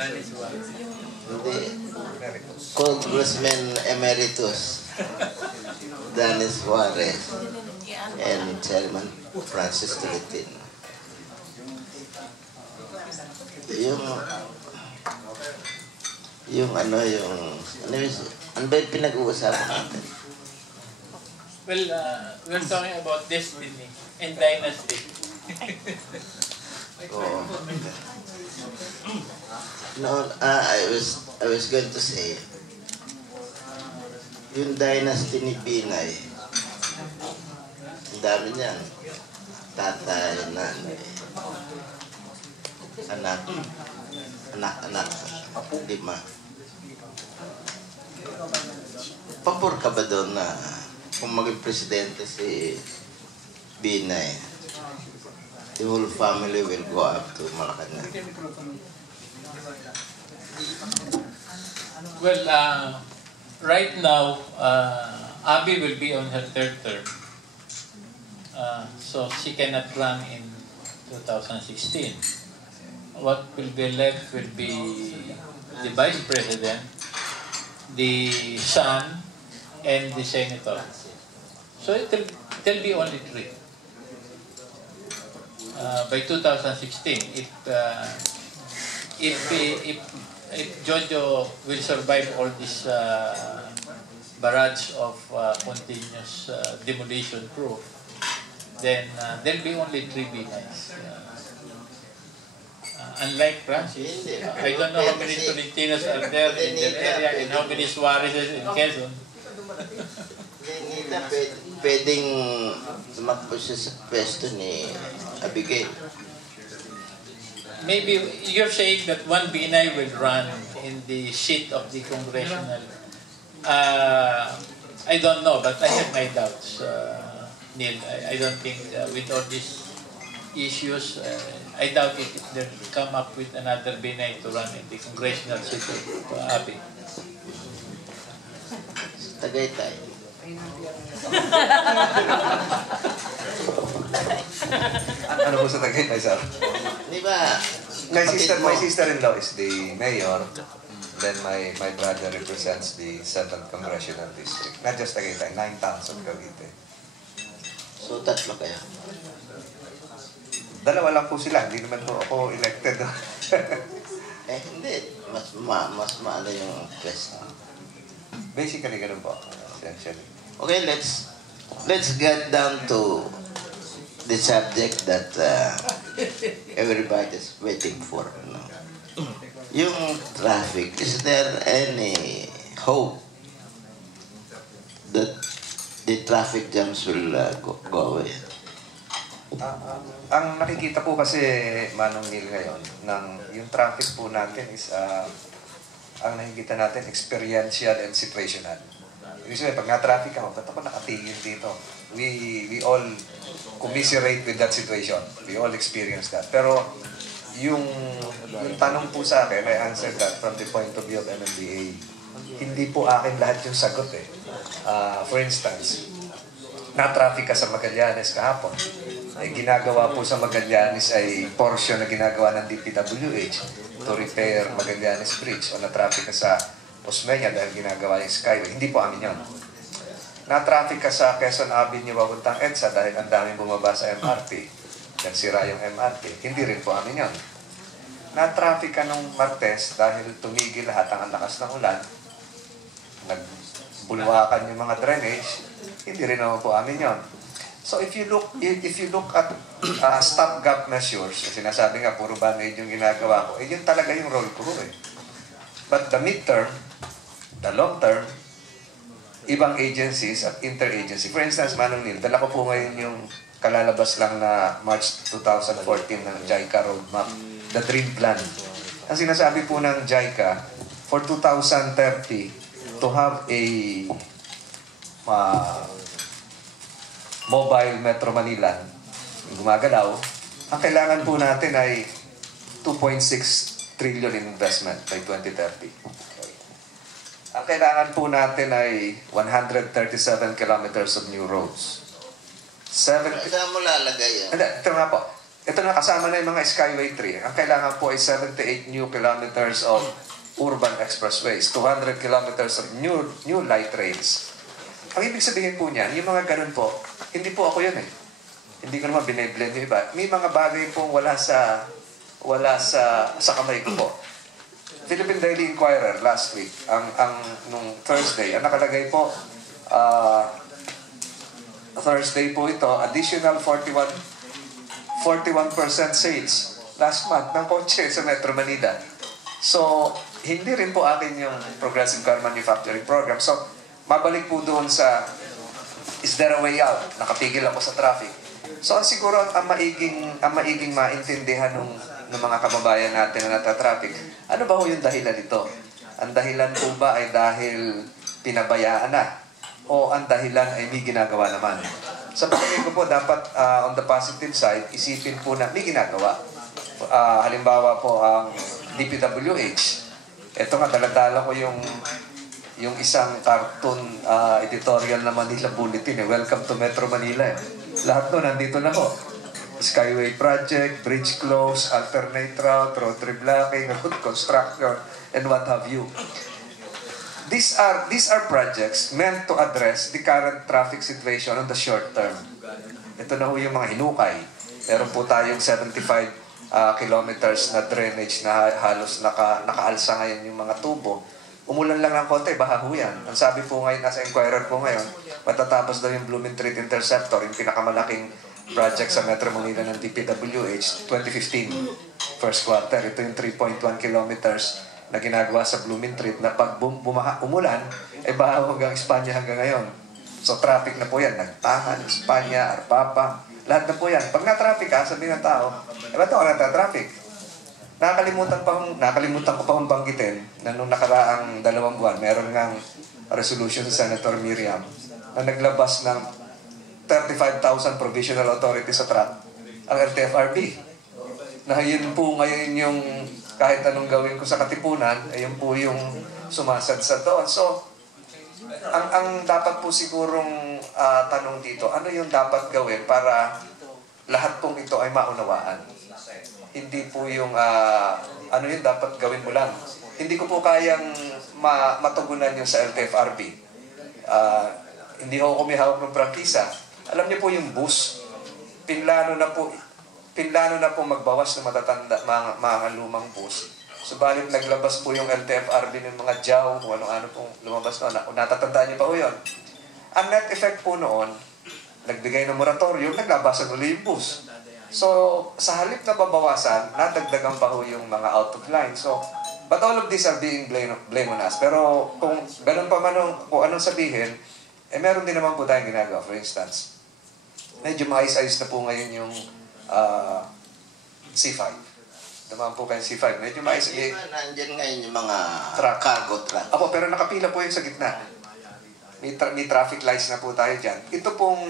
Hindi. Congressman Emeritus Danny Suarez and Chairman Francis Tolentino. Ano ba yung pinag-uusapan natin? Well, we're talking about destiny and dynasty. Oh. No, I was going to say, yung dynasty ni Binay, ang dami niyan. Tatay, nanay, anak, 5. Pabor ka ba doon na kung maging presidente si Binay, the whole family will go up to Malacanang? Well, right now, Abby will be on her 3rd term. So she cannot run in 2016. What will be left will be the Vice President, the son, and the Senator. So it will be only 3. By 2016, if Jojo will survive all this barrage of continuous demolition proof, then there'll be only 3 Binays. Unlike Francis, I don't know how many Tolentinos are there in the area and how many Suarezes in Quezon. Hindi na pwedeng tumakbo siya sa pwesto ni Abigail. Maybe you're saying that one Binay will run in the seat of the congressional. I don't know, but I have my doubts, Neil. I don't think with all these issues, I doubt it they'll come up with another Binay to run in the congressional seat of Abi. Tagaytay. Ano po sa Tagaytay, sir? Di ba? My sister-in-law is the mayor. Then my brother represents the 7th Congressional District. Not just Tagaytay, 9 towns of Cavite. So, 3 kayo? 2 lang po sila. Hindi naman po ako elected. Hindi. Mas maano yung pwesto. Basically, ganun po. Essentially. Okay, let's get down to the subject that everybody is waiting for. No? Yung traffic, is there any hope that the traffic jams will go away? Ang nakikita po kasi, Manong Neil, ngayon, yung traffic po natin is, ang nakikita natin, experiential and situational. Ibig sabihin, pag na-traffic ako, ba't ako nakatigil dito? We all commiserate with that situation. We all experience that. Pero, yung tanong po sa akin, I answered that from the point of view of MMDA. Hindi po akin lahat yung sagot eh. For instance, na-traffic ka sa Magallanes kahapon. Ay ginagawa po sa Magallanes ay portion na ginagawa ng DPWH to repair Magallanes Bridge, o na-traffic ka sa Osmeña dahil ginagawa yung Skyway. Hindi po amin yun. Na-traffic ka sa Quezon Avenue papuntang EDSA dahil ang daming bumaba sa MRT. Nagsira yung MRT. Hindi rin po amin yun. Na-traffic ka nung Martes dahil tumigil lahat ang lakas ng ulan. Nagbulwakan yung mga drainage. Hindi rin naman po amin yun. So if you look at stopgap measures, sinasabi nga puro band-aid yung ginagawa ko, yun talaga yung role ko eh. But the midterm, the long term, ibang agencies at interagency. For instance, Manong Neil, dala ko po ngayon yung kalalabas lang na March 2014 ng JICA roadmap, the Dream Plan. Ang sinasabi po ng JICA, for 2030, to have a mobile Metro Manila, gumagalaw, ang kailangan po natin ay 2.6 trillion in investment by 2030. Ang kailangan po natin ay 137 kilometers of new roads. Saan mo lalagay yan? Ito nga po. ito na kasama na yung mga Skyway 3. Ang kailangan po ay 78 new kilometers of urban expressways, 200 kilometers of new light rails. Ang ibig sabihin po niyan, yung mga ganun po, hindi po ako yun eh. Hindi ko naman biniblend yung iba. May mga bagay pong wala sa kamay ko po. Philippine Daily Inquirer last week, nung Thursday, ang nakalagay po, Thursday po ito, additional 41% sales last month ng kotse sa Metro Manila. So, hindi rin po akin yung Progressive Car Manufacturing Program. So, mabalik po doon sa, is there a way out? Nakapigil ako sa traffic. So, siguro ang maiging maintindihan ng mga kababayan natin na natatraffic, ano ba ho yung dahilan nito? Ang dahilan po ba ay dahil pinabayaan na? O ang dahilan ay may ginagawa naman? Sa palagay ko po, dapat on the positive side, isipin po na may ginagawa. Halimbawa po, ang DPWH. Ito nga, daladala ko yung isang cartoon editorial na Manila Bulletin. Welcome to Metro Manila. Lahat nun, nandito na po. Skyway Project, Bridge Close, Alternate Route, Road Reblocking, Road Construction, and what have you. These are projects meant to address the current traffic situation on the short term. Ito na ho yung mga hinukay. Meron po tayong 75 kilometers na drainage na halos nakaalsa ngayon yung mga tubo. Umulan lang ng konti, baha ho yan. Ang sabi po ngayon, nasa Inquirer po ngayon, matatapos daw yung Blooming Treat Interceptor, yung pinakamalaking project sa Metro Manila ng DPWH, 2015, first quarter. Ito yung 3.1 kilometers na ginagawa sa Blooming Treat na pag umulan, baha hanggang Espanya hanggang ngayon. So traffic na po yan. Nagtahan, Espanya, Arpapa, lahat na po yan. Pag na-traffic ka, sabihin ng tao, ba't ako nata-traffic? Nakalimutan ko pa kong banggitin na nung nakaraang 2 buwan, meron ngang resolution sa Senator Miriam na naglabas ng 35,000 provisional authority sa track, ang LTFRB. Na yun po ngayon yung kahit anong gawin ko sa Katipunan, yun po yung sumasadsad doon. So, ang dapat po sigurong tanong dito, ano yung dapat gawin para lahat pong ito ay maunawaan? Hindi po yung ano yung dapat gawin mo lang. Hindi ko po kayang matugunan yung sa LTFRB. Hindi ako kumihawak ng prangkisa. Alam niyo po yung bus, pinlano na po magbawas ng matatanda, mga lumang bus. Subalit naglabas po yung LTFRB ng mga jaw, kung ano-ano pong lumabas noon. Natatandaan niyo pa po yun. Ang net effect po noon, nagbigay ng moratorium, naglabasan ulit yung bus. So, sa halip na babawasan, nadagdagan pa ho yung mga out of line. So, but all of these are being blame on us. Pero kung ganun pa man kung anong sabihin, meron din naman po tayong ginagawa. For instance, medyo maayos-ayos na po ngayon yung C5. Naman po kayo C5. Medyo maayos. Nandiyan ngayon yung mga cargo truck. Apo, pero nakapila po yung sa gitna. May traffic lights na po tayo dyan. Ito pong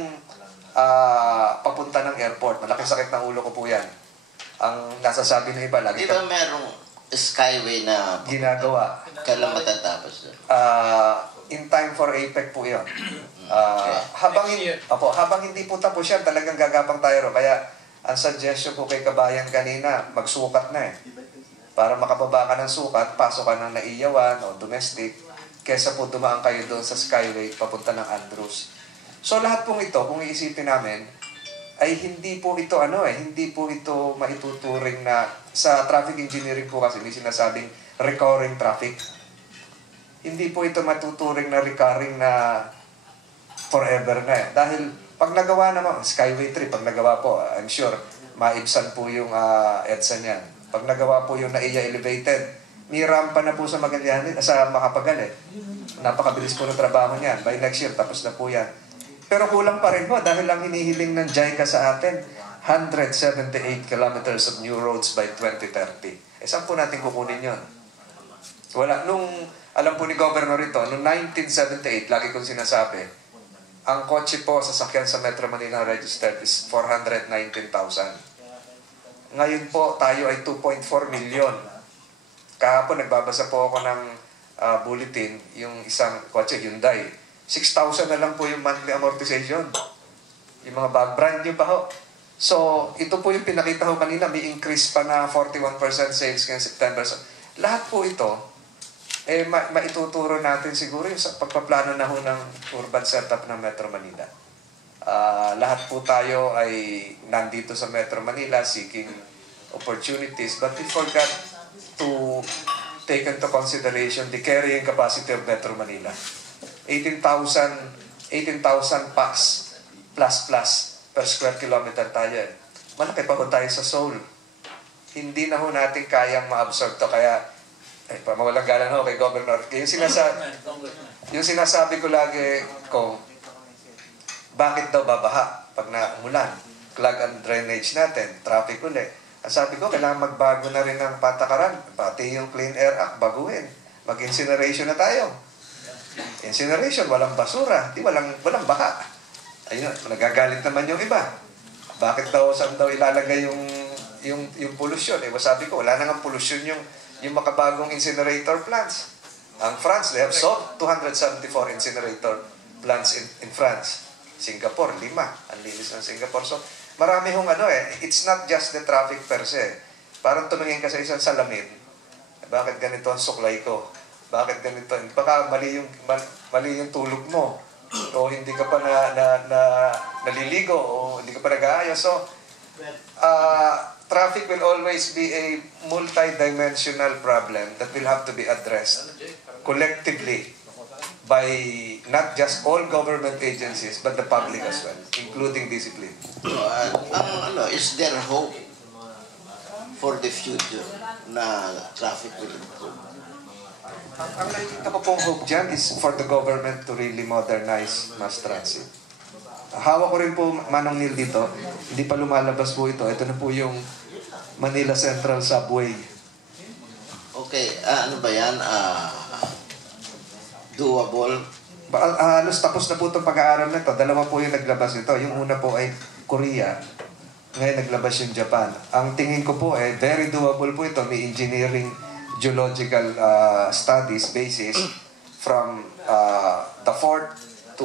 papunta ng airport. Malaking sakit ng ulo ko po yan. Ang nasasabi ng iba, lagi di ba merong skyway na ginagawa. Kailan matatapos? In time for APEC po yun. Habang hindi po tapos yan, talagang gagapang tayo ro. Kaya, ang suggestion ko kay kabayan kanina, magsukat na eh. Para makababa ka ng sukat, pasok ka ng Naiyawan o domestic, kesa po dumaan kayo doon sa Skyway, papunta ng Andrews. So lahat pong ito, kung iisipin namin, ay hindi po ito hindi po ito maituturing na, sa traffic engineering po kasi may sinasabing recurring traffic. Hindi po ito matuturing na recurring na forever na eh. Dahil pag nagawa naman, Skyway 3, pag nagawa po, I'm sure, maibsan po yung EDSA niyan. Pag nagawa po yung NAIA Elevated, may rampa na po sa Magallanes, sa Macapagal eh. Napakabilis po ng trabaho niyan. By next year, tapos na po yan. Pero kulang pa rin po dahil ang hinihiling ng JICA sa atin, 178 kilometers of new roads by 2030. Saan po natin kukunin yun? Wala. Alam po ni Governor ito, noong 1978, lagi kong sinasabi, ang kotse po sasakyan sa Metro Manila registered is 419,000. Ngayon po, tayo ay 2.4 million. Kahapon, nagbabasa po ako ng bulletin, yung isang kotse, Hyundai. 6,000 na lang po yung monthly amortization. Yung mga brand new pa ho. So, ito po yung pinakita ko kanina, may increase pa na 41% sales ngayong September. So, lahat po ito, maituturo natin siguro yung sa pagpaplano na ho ng urban setup ng Metro Manila. Lahat po tayo ay nandito sa Metro Manila seeking opportunities, but we forgot to take into consideration the carrying capacity of Metro Manila. 18,000 packs plus per square kilometer tayo. Malaki pa ho tayo sa Seoul. Hindi na ho natin kayang ma-absorb to. Kaya, mawalang galang ho kay Governor. Yung sinasabi ko lagi ko, bakit daw babaha pag naumulan? Clog and drainage natin, traffic ulit. Ang sabi ko, kailangan magbago na rin ng patakaran. Pati yung Clean Air Act, baguhin. Mag-incineration na tayo. Incineration, walang basura. Walang baha. Ayun, nagagalit naman yung iba. Bakit daw, saan daw ilalagay yung pollution? Sabi ko, wala nang pollution yung makabagong incinerator plants. Ang France, they have 274 incinerator plants in France. Singapore, 5. Ang linis ng Singapore. So, marami hong it's not just the traffic per se. Parang tumingin ka sa isang salamin. Bakit ganito ang suklay ko? Bakit ganito? Baka mali yung tulog mo. O hindi ka pa naliligo o hindi ka pa nag-aayos. So, traffic will always be a multi-dimensional problem that will have to be addressed collectively by not just all government agencies but the public as well, including discipline. Is there hope for the future na traffic will improve? Ang nakikita ko pong hope dyan is for the government to really modernize mass transit. Hawak ko rin po, Manong Neil, dito. Hindi pa lumalabas po ito. Ito na po yung Manila Central Subway. Okay, ano ba yan? Doable? Halos tapos na po itong pag-aaral na ito. Dalawa po yung naglabas ito. Yung una po ay Korea. Ngayon naglabas yung Japan. Ang tingin ko po very doable po ito. May engineering geological studies basis from the Fort to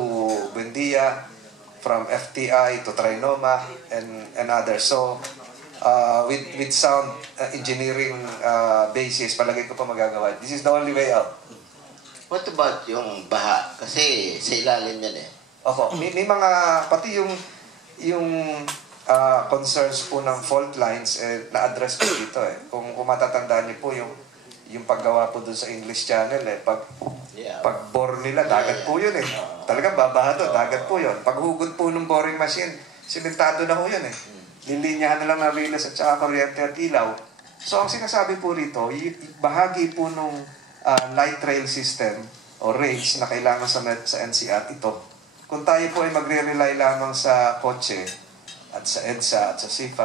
Buendia, from FTI to Trinoma and others. So with sound engineering basis, palagay ko pa magagawa. This is the only way out. What about yung baha? Kasi sa ilalim yan Opo, may mga pati yung concerns po ng fault lines na-address po dito Kung matatandaan niyo po yung paggawa po dun sa English Channel pag bore nila, dagat po yun Talagang babaha to, dagat po yun. Paghugot po ng boring machine, simentado na po yun Lilinyahan na lang ng relays at saka kuryente at ilaw. So ang sinasabi po rito, bahagi po nung light rail system o rails na kailangan sa NCR ito. Kung tayo po ay magre-rely lamang sa kotse at sa EDSA at sa C5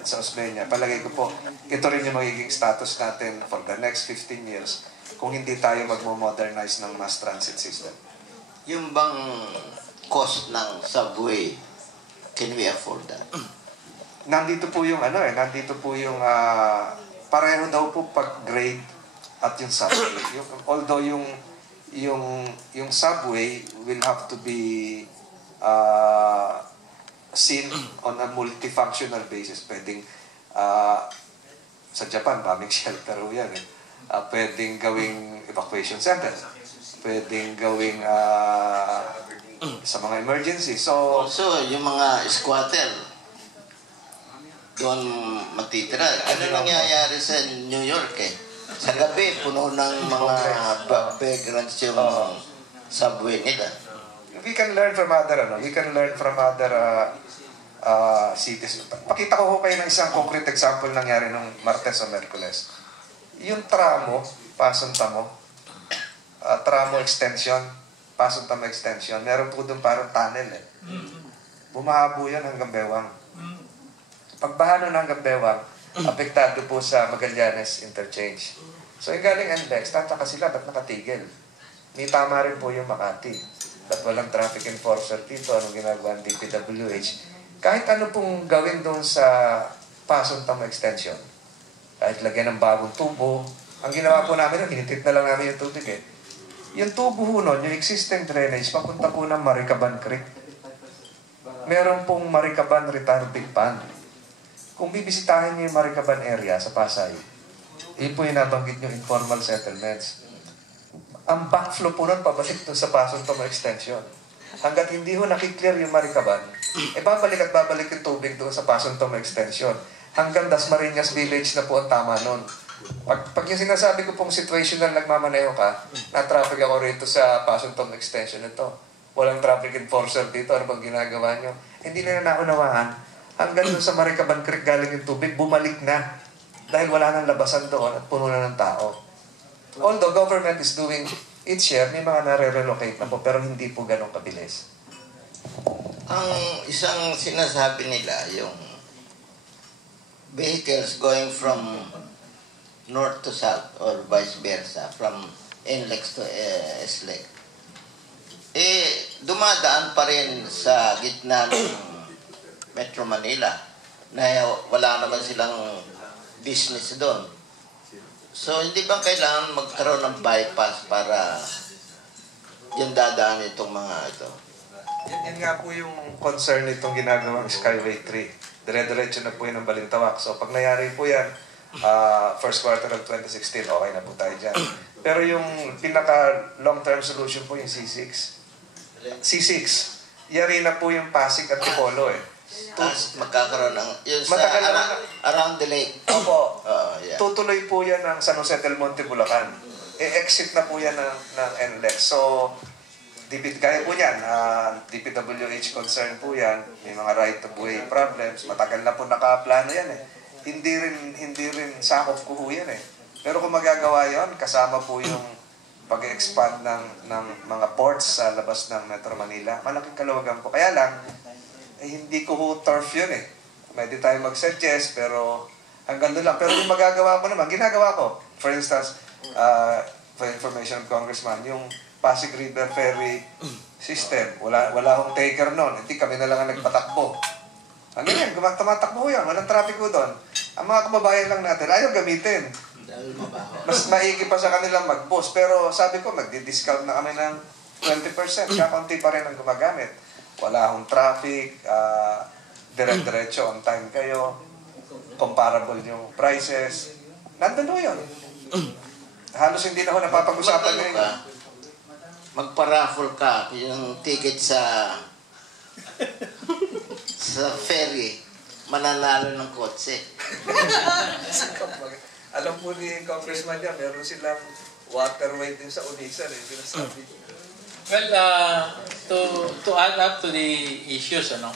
at sa Osmeña, palagay ko po, ito rin yung magiging status natin for the next 15 years kung hindi tayo magmo-modernize ng mass transit system. Yung bang cost ng subway, can we afford that? Nandito po yung pareho daw po pag-grade at yung subway. Although yung subway will have to be seen on a multifunctional basis. Pwedeng sa Japan, bombing shelter ho yan pwedeng gawing evacuation center. Pwedeng gawing sa mga emergency. So, also, yung mga squatter, doon matitira. Ano nangyayari sa New York Sa gabi, puno ng mga vagrants yung subway nila. We can learn from other cities. Pakita ko kayo ng isang concrete example nangyari nung Martes o Merkules. Yung tramo, Pasong-Tamo, tramo extension, Pasong-Tamo extension, meron po doon parang tunnel Bumahabo yan hanggang Bewang. Pagbaha nun hanggang Bewang, apektado po sa Magallanes Interchange. So yung galing NLEX, tataka sila, ba't nakatigil? May tama rin po yung Makati. At walang traffic enforcer dito, anong ginagawa ng DPWH. Kahit ano pong gawin doon sa Pasong-Tamo extension, kahit lagyan ng bagong tubo, ang ginawa po namin, hinitit na lang namin yung tubig Yung tubo ho nun, yung existing drainage, papunta po ng Maricaban Creek. meron pong Maricaban Retarding Pond. Kung bibisitahin niyo yung Maricaban area sa Pasay, yun po yung nabanggit niyo, informal settlements. Ang backflow po nun, pabalik doon sa Pasong Tomo Extension. Hanggat hindi ho nakiklear yung Maricaban, babalik at babalik yung tubig doon sa Pasong Tomo Extension. Hanggang Dasmariñas Village na po ang tama nun. Pag yung sinasabi ko pong situational nagmamaneho ka, na-traffic ako rito sa Pasong Tomo Extension ito. Walang traffic enforcer dito, ano bang ginagawa nyo? Hindi na naunawaan. Hanggang doon sa Maricaban Creek galing yung tubig, bumalik na. Dahil wala nang labasan doon at puno na ng tao. Although government is doing its share, may mga nare-relocate na po, pero hindi po ganun kabilis. Ang isang sinasabi nila, yung vehicles going from north to south or vice versa, from NLEX to SLEX, dumadaan pa rin sa gitna ng Metro Manila na wala naman silang business doon. So, hindi ba kailangan magkaroon ng bypass para yung dadaan itong mga ito? Yan nga po yung concern nitong ginagawang Skyway 3. Dire-diretso na po yun ang Balintawak. So, pag nangyari po yan, first quarter of 2016, okay na po tayo dyan. Pero yung pinaka long-term solution po yung C6. C6. Yari na po yung Pasig at Tipolo eh. Magkakaroon ng yun sa around the lake. Opo. Yeah. Tutuloy po yan ng San Jose del Monte, Bulacan. E-exit na po yan ng NLEX. So, kaya po yan. DPWH concern po yan. May mga right-of-way problems. Matagal na po nakaplano yan eh. Hindi rin sakop ko po yan eh. Pero kung magagawa yon, kasama po yung pag-expand ng mga ports sa labas ng Metro Manila. Malaking kalawagan po. Kaya lang, hindi ko turf yun eh. Pwede tayo mag-suggest, pero hanggang doon lang. Pero yung magagawa ko naman, ginagawa ko. For instance, for information of Congressman, yung Pasig River Ferry system, wala akong taker noon. Hindi kami na lang ang nagpatakbo. Ano yan? Tumatakbo yan. Walang traffic ko doon. Ang mga kababayan lang natin, ayaw gamitin. Mas maigi pa sa kanilang mag-boss. Pero sabi ko, magdi-discount na kami ng 20%. Kakaunti pa rin ang gumagamit. Wala akong traffic, dire-diretso, on time kayo, comparable yung prices. Nandun ho yun. Halos hindi na ho napapag-usapan ngayon. Magpa-raffle ka, yung ticket sa ferry, mananalo ng kotse. Alam po ni Congressman yan, meron silang waterway din sa Unisan eh, sinasabi. Well, to add up to the issues, nung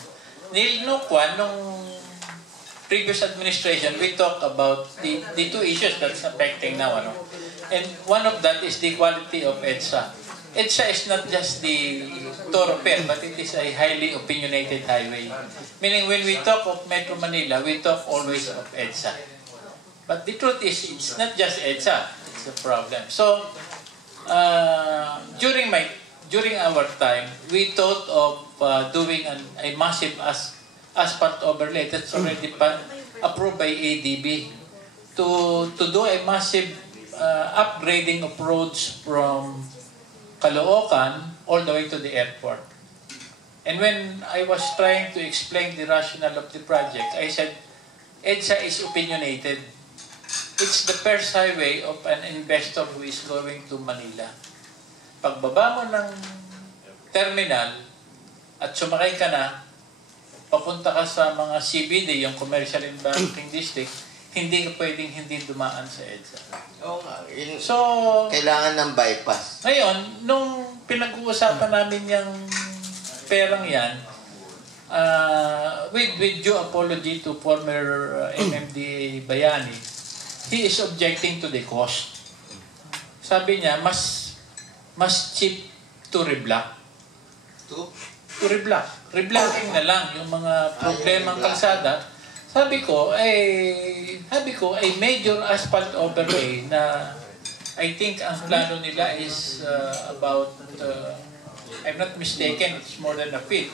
previous administration, we talked about the two issues that's affecting now, and one of that is the quality of EDSA. EDSA is not just the thoroughfare, but it is a highly opinionated highway. Meaning, when we talk of Metro Manila, we talk always of EDSA. But the truth is, it's not just EDSA. It's a problem. So, during our time, we thought of doing a massive asphalt overlay that's already approved by ADB to do a massive upgrading of roads from Caloocan all the way to the airport. And when I was trying to explain the rationale of the project, I said, EDSA is opinionated. It's the first highway of an investor who is going to Manila. Pagbaba mo ng terminal at sumakay ka na, papunta ka sa mga CBD, yung Commercial and Banking District, hindi ka pwedeng hindi dumaan sa EDSA. Oo nga. So, kailangan ng bypass. Ngayon, nung pinag-uusapan namin yung perang yan, with due apology to former MMDA Bayani, he is objecting to the cost. Sabi niya, mas cheap to reblock. To reblock. Reblocking na lang yung mga problemang kalsada. Sabi ko, a major asphalt overlay na I think ang plano nila is about, I'm not mistaken, it's more than a feet.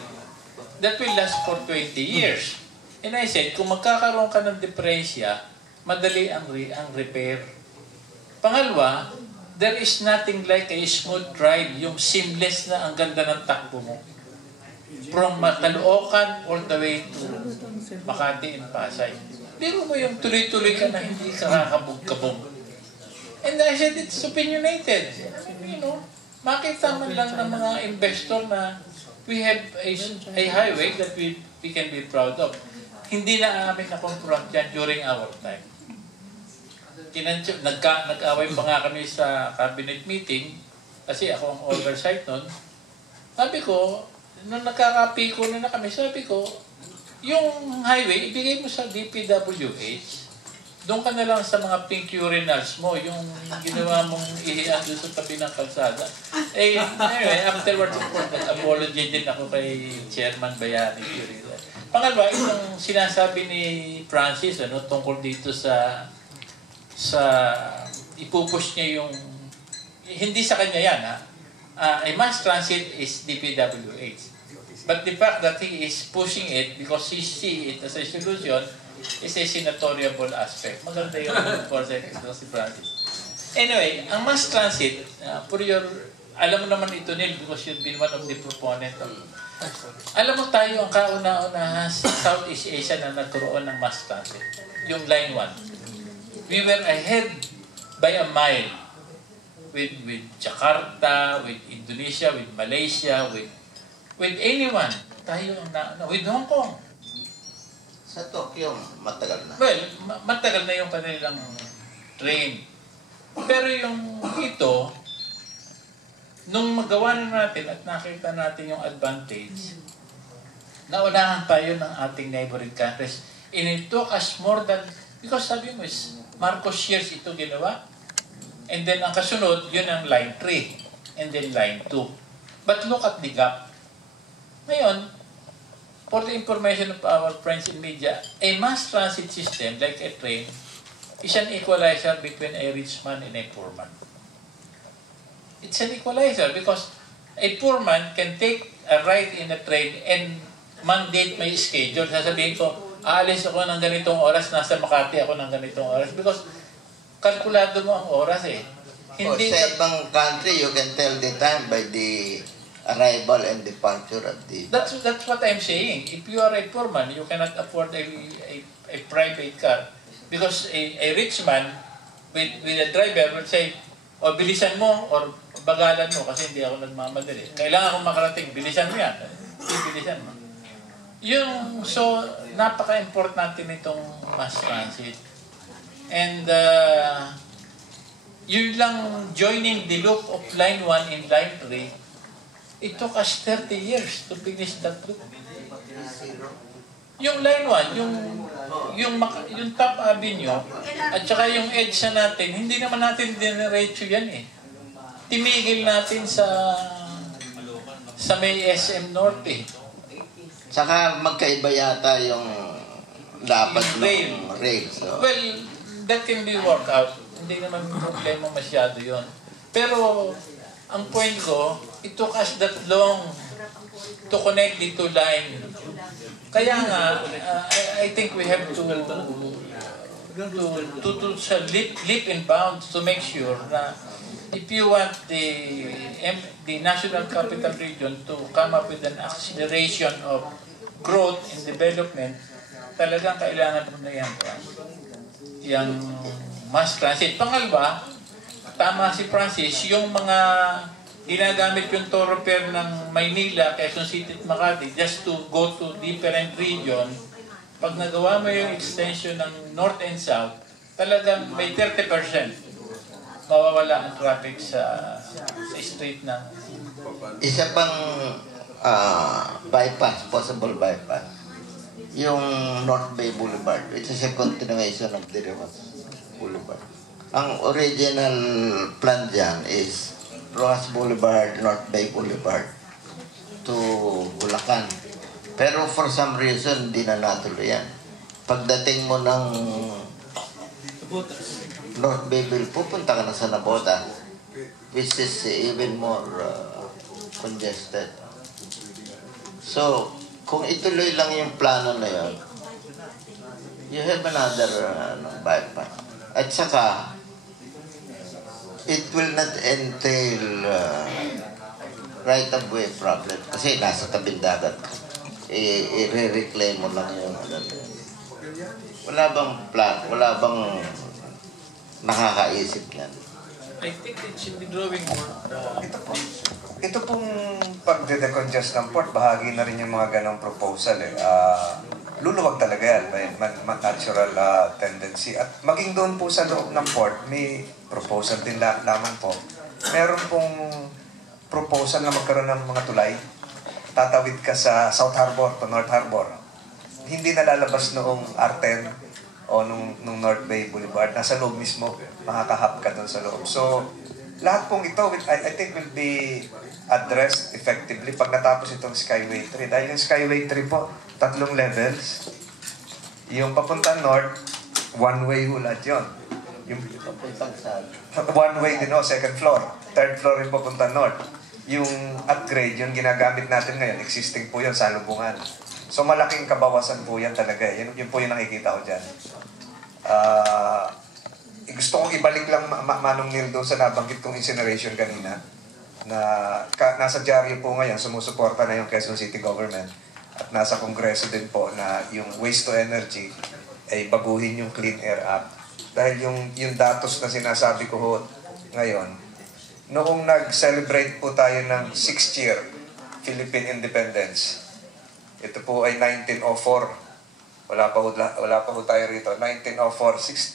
That will last for 20 years. And I said, kung magkakaroon ka ng diferensya, madali ang repair. Pangalawa, there is nothing like a smooth ride, yung seamless na ang ganda ng takbo mo. from Caloocan all the way to Makati and Pasay. Biro mo yung tuloy-tuloy ka na hindi ka kakabog-kabog. And I said, it's opinionated. You know, makita man lang ng mga investor na we have a highway that we can be proud of. Hindi na amin na-confront yan during our time. Nag-away pa nga kami sa cabinet meeting kasi ako ang oversight nun. Sabi ko, nung nagkakapiko na kami, sabi ko, yung highway, ibigay mo sa DPWH, doon ka na lang sa mga pink urinals mo, yung ginawa mong ihian doon sa tabi ng kalsada. Eh, anyway, afterwards, of course, apology din ako kay Chairman Bayani. Pangalawa, itong sinasabi ni Francis, tungkol dito sa ipupush niya yung, hindi sa kanya yan, a mass transit is DPWH. But the fact that he is pushing it because he see it as a solution is a senatorial aspect. Maganda yung concept ito si Francis. Anyway, ang mass transit, alam mo naman ito, Neil, because you've been one of the proponent of. Alam mo tayo ang kauna-una sa Southeast Asia na nagkaroon ng mass transit. Yung Line 1. We were ahead by a mile with Jakarta, with Indonesia, with Malaysia, with anyone. Tayo ang with Hong Kong. Sa Tokyo, matagal na. Well, matagal na yung kanilang train. Pero yung ito, nung magawa na natin at nakita natin yung advantage, naunahan tayo ng ating neighboring countries. And it took us more than, because sabi mo is, Marcos years ito ginawa. And then ang kasunod, yun ang Line 3. And then Line 2. But look at the gap. Ngayon, for the information of our friends in media, a mass transit system, like a train, is an equalizer between a rich man and a poor man. It's an equalizer because a poor man can take a ride in a train and mandate my schedule. Sasabihin ko, aalis ako ng ganitong oras, nasa Makati ako ng ganitong oras because kalkulado mo ang oras eh. Hindi sa ibang country, you can tell the time by the arrival and departure of the... That's what I'm saying. If you are a poor man, you cannot afford a private car. Because a rich man with a driver will say, o bilisan mo or bagalan mo kasi hindi ako nagmamadali. Kailangan akong makarating, bilisan mo yan. Bilisan mo. So, napaka-importante nitong mass transit. And yun lang, joining the loop of Line 1 and Line 3, it took us 30 years to finish that route. Yung Line 1, yung Top Avenue, at saka yung EDSA natin, hindi naman natin dinerecho yan eh. Timigil natin sa may SM North eh. Saka magkaiba yata yung dapat ng rail. So. Well, that can be worked out. Hindi naman problema masyado yun. Pero, ang point ko, it took us that long to connect the two lines. Kaya nga, I think we have to leap and bound to make sure na if you want the National Capital Region to come up with an acceleration of growth and development, talagang kailangan mo na yan. Yung mass transit. Pangalawa, tama si Francis, yung mga ginagamit yung thoroughfare ng Maynila, Quezon City at Makati just to go to different region, pag nagawa mo yung extension ng North and South, talagang may 30% mawawala ang traffic sa street ng... Isa pang bypass, possible bypass, yung North Bay Boulevard, which is a continuation of the Rojas Boulevard. Ang original plan dyan is Rojas Boulevard, North Bay Boulevard to Bulacan. Pero for some reason, hindi na natuloy yan. Pagdating mo ng North Bay Boulevard, pupunta ka na sa Nabota, which is even more congested. So, kung ituloy lang yung plano na yun, you have another bypass. At saka, it will not entail right of way problem. Kasi nasa tabing dagat. I-reclaim mo lang yung ano. Wala bang plan? Wala bang nakakaisip yan? I think it should be drawing more. Ito pong pagde-decongest ng port, bahagi na rin yung mga ganong proposal eh. Luluwag talaga yan, may natural tendency. At maging doon po sa loob ng port, may proposal din lamang po. Meron pong proposal na magkaroon ng mga tulay. Tatawid ka sa South Harbor to North Harbor. Hindi nalalabas noong R10 o nung North Bay Boulevard. Nasa loob mismo, makakahap ka doon sa loob. So, lahat pong ito, I think will be addressed effectively pag natapos itong Skyway 3. Dahil yung Skyway 3 po, 3 levels. Yung papuntang north, one-way ho lahat yun. Yung Papuntang sa... one-way din ho, second floor. Third floor yung papuntang north. Yung upgrade, yung ginagamit natin ngayon, existing po yun sa lubungan. So malaking kabawasan po yan talaga. Yun po yung nakikita ko dyan. Gusto kong ibalik lang Manong Neil doon sa nabanggit kong incineration kanina na nasa dyaryo po ngayon, sumusuporta na yung Quezon City Government at nasa Kongreso din po na yung waste to energy ay baguhin yung Clean Air Act. Dahil yung datos na sinasabi ko ho ngayon, noong nag-celebrate po tayo ng 6th year Philippine Independence, ito po ay 1904. Wala pa ho tayo rito. 1904,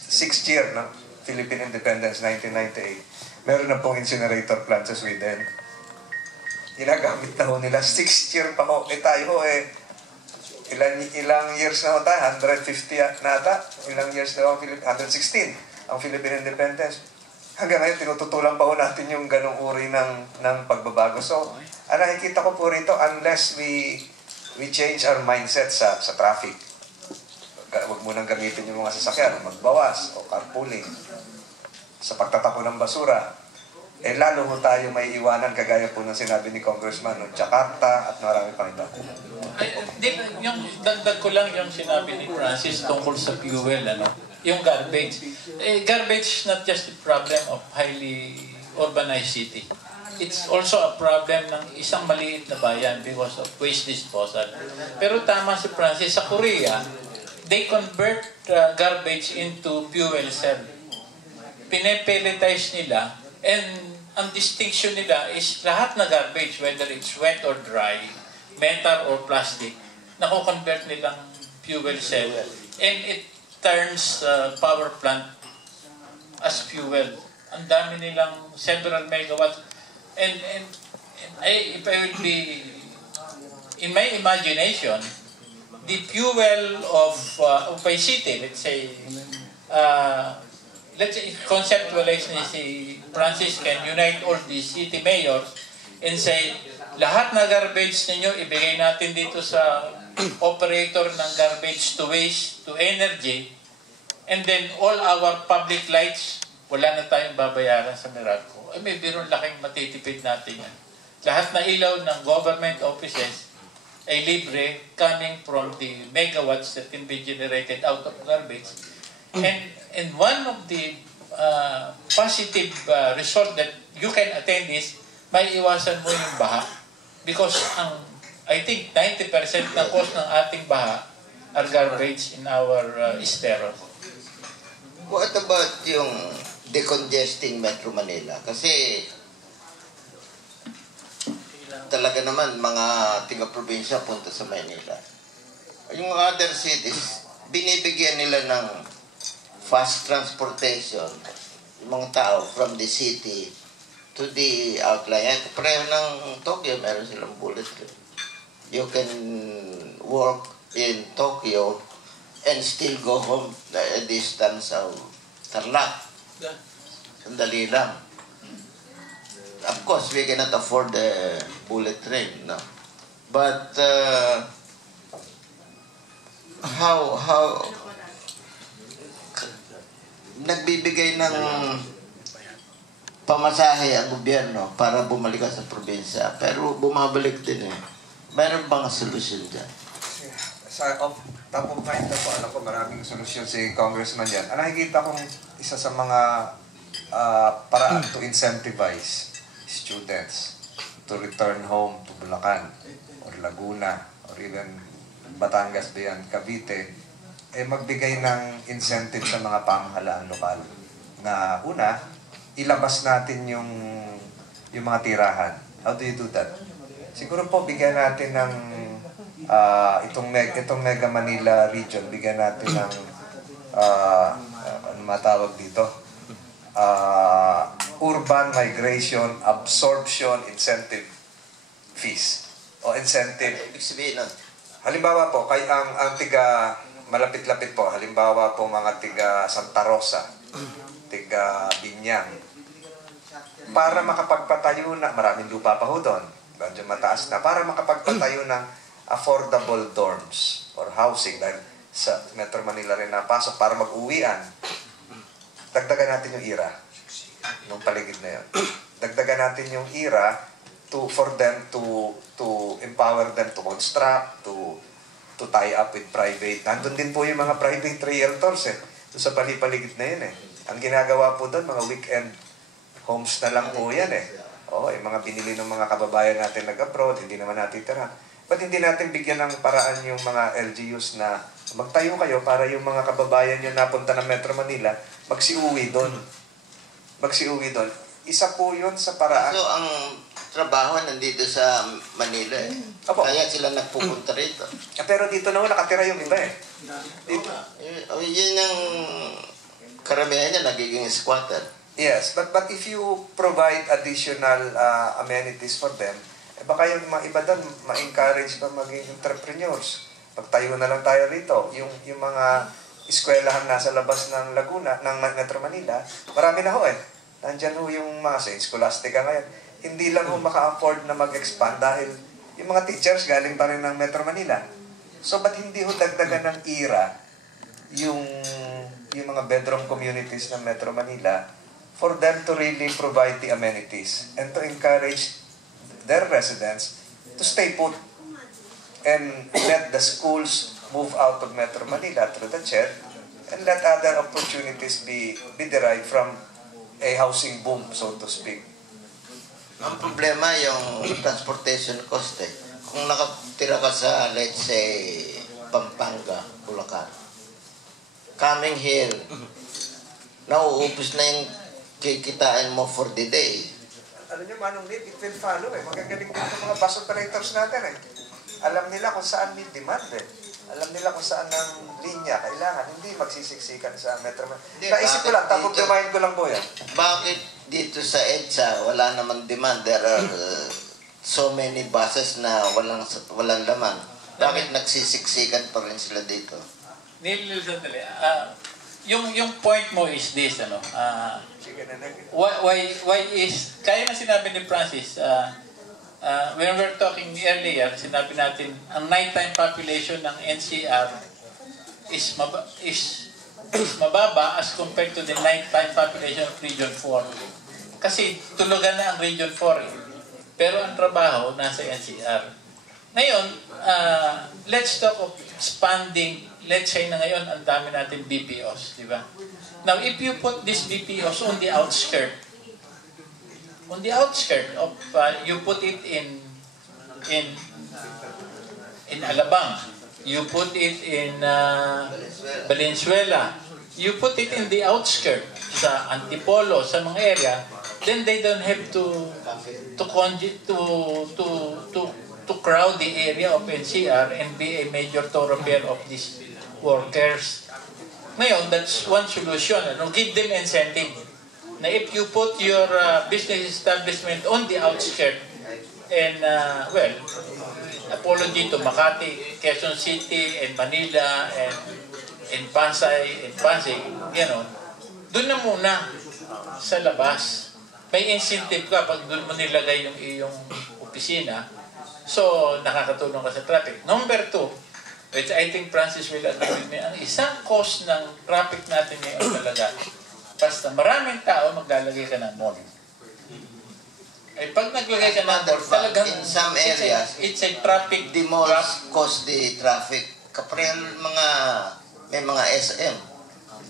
6th year ng Philippine Independence, 1998. Meron na pong incinerator plant sa Sweden. Ginagamit na ho nila. 6th year pa ho. Tayo ho ilang years na ho tayo? 150 na ata. Ilang years na ho? 116 ang Philippine Independence. Hanggang ngayon, tinututulan pa ho natin yung ganong uri ng pagbabago. So, nakikita ko po rito, unless we change our mindset sa traffic. Huwag mo nang gamitin yung mga sasakyan, magbawas o carpooling. Sa pagtatapon ng basura, lalo mo tayo may iwanan kagaya po ng sinabi ni Congressman ng Jakarta at marami pang iba. Yung dagdag ko lang yung sinabi ni Francis tungkol sa fuel, yung garbage. Garbage is not just a problem of highly urbanized city. It's also a problem ng isang maliit na bayan because of waste disposal. Pero tama si Francis, sa Korea, they convert garbage into fuel cell. Pinepelletize nila, and ang distinction nila is lahat na garbage, whether it's wet or dry, metal or plastic, nako-convert nilang fuel cell. And it turns power plant as fuel. Ang dami nilang several megawatts. And if I will be, in my imagination, the fuel of a city, let's say conceptualize ni si Francis can unite all the city mayors and say, lahat na garbage ninyo, ibigay natin dito sa operator ng garbage to waste to energy, and then all our public lights, wala na tayong babayaran sa Meralco. May biro laking matitipid natin yan. Lahat na ilaw ng government offices ay libre coming from the megawatts that can be generated out of garbage. And one of the positive result that you can attain is may iwasan mo yung baha. Because I think 90% ng cost ng ating baha are garbage in our esteros. What about yung decongesting Metro Manila? Kasi talaga naman mga tiga-probinsya punta sa Manila. Yung other cities, binibigyan nila ng fast transportation yung mga tao from the city to the outlying. Pareho ng Tokyo, meron silang bullet train. You can work in Tokyo and still go home a distance of Tarlac. Sandali lang. Of course, we cannot afford the bullet train, no? But how nagbibigay ng pamasahe ang gobyerno para bumalik ka sa probinsya, pero bumabalik din eh. Meron bang solusyon dyan? Top of mind na po, alam ko maraming solusyon si Congressman dyan. Nakikita kong isa sa mga paraan to incentivize students to return home to Bulacan or Laguna or even Batangas diyan, Cavite, magbigay ng incentive sa mga pamahalaan lokal na una, ilabas natin yung mga tirahan. How do you do that? Siguro po bigyan natin ng itong Mega Manila region, bigyan natin ng ano matawag dito? Urban Migration Absorption Incentive Fees o incentive. Ibig sabihin nun, Halimbawa po, kay ang tiga malapit-lapit po, halimbawa po mga tiga Santa Rosa, tiga Binyang, para makapagpatayo na, maraming lupa pa ho doon, medyo mataas na, para makapagpatayo ng affordable dorms or housing, dahil sa Metro Manila rin napasok, para mag-uwian, dagdagan natin yung IRA, yung paligid na yun. Dagdagan natin yung IRA for them to empower them to construct, to tie up with private. Nandun din po yung mga private realtors doon sa paligid na yun Ang ginagawa po doon, mga weekend homes na lang po yan yung mga binili ng mga kababayan natin nag-abroad, hindi naman natin tira. Ba't hindi natin bigyan ng paraan yung mga LGUs na magtayo kayo para yung mga kababayan nyo napunta ng Metro Manila, magsiuwi doon. Isa po yun sa paraan. so ang trabaho nandito sa Manila Opo. Kaya sila nagpupunta rito. Pero dito naman nakatira yung iba Dito. Yun yung karamihan niya nagiging squatter. Yes, but if you provide additional amenities for them, baka yung mga iba doon ma-encourage pa maging entrepreneurs. Pagtayo na lang tayo rito, yung mga eskwelahan nasa labas ng Laguna, ng Metro Manila, marami na ho Nandyan ho yung mga sa Scholastica ngayon. Hindi lang ho maka-afford na mag-expand dahil yung mga teachers galing pa rin ng Metro Manila. So, ba't hindi ho dagdagan ng IRA yung mga bedroom communities ng Metro Manila for them to really provide the amenities and to encourage their residents to stay put and let the schools move out of Metro Manila through the CHED and let other opportunities be derived from a housing boom, so to speak. Ang problema yung transportation cost Kung nakatira ka sa, let's say, Pampanga, Bulacan, coming here, nauubos na yung kikitain mo for the day. Alam niyo, Manong Nip, it will follow Magagaling din ng mga bus operators natin Alam nila kung saan may demand Alam nila kung saan ang linya kailangan. Hindi magsisiksikan sa Metro Manila. Naisip ko lang, tapos dumahin ko lang po yan. Bakit dito sa EDSA wala naman demand? There are so many buses na walang laman. Bakit nagsisiksikan pa rin sila dito? Neil, sandali. Yung point mo is this, why is, kaya na sinabi ni Francis, when we were talking earlier, sinabi natin, ang nighttime population ng NCR is mababa as compared to the nighttime population of Region 4. Kasi tulugan na ang Region 4 Pero ang trabaho nasa NCR. Ngayon, let's talk of expanding. Let's say na ngayon, ang dami natin BPOs, di ba? Now, if you put these BPOs on the outskirt of, you put it in Alabang, you put it in Valenzuela, you put it in the outskirt sa Antipolo, sa mga area, then they don't have to crowd the area of NCR and be a major thoroughfare of these workers. Ngayon, that's one solution. Give them incentive. Na if you put your business establishment on the outskirts and, apology to Makati, Quezon City, and Manila, and Pasay, doon na muna sa labas. May incentive ka pag doon mo nilagay yung iyong opisina. So, nakakatulong ka sa traffic. Number 2, which I think Francis will agree with me, ang isang cause ng traffic natin ngayon talaga, basta maraming tao, maglalagay ka ng mall. Ay, pag naglagay ka ng mall, talagang in some areas, it's a traffic. The malls cause the traffic. Kaprel may mga SM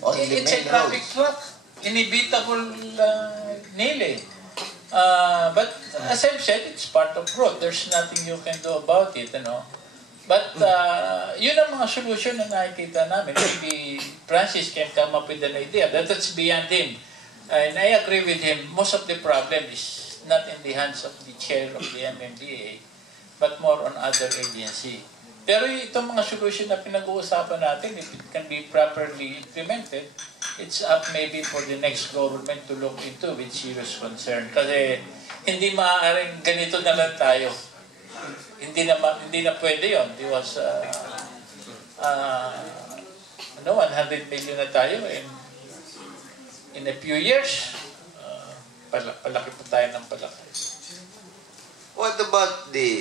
on the It's a main traffic roads. trap. Inevitable nila. But as I've said, it's part of growth. There's nothing you can do about it, you know. But yun ang mga solution na nakikita namin. Maybe Francis can come up with an idea. That's beyond him. And I agree with him. Most of the problem is not in the hands of the chair of the MMDA, but more on other agency. Pero itong mga solution na pinag-uusapan natin, if it can be properly implemented, it's up maybe for the next government to look into with serious concern. Kasi hindi maaaring ganito na lang tayo. Hindi na pwede yun. It was 100 million na tayo in a few years. Palaki pa tayo ng palaki. What about the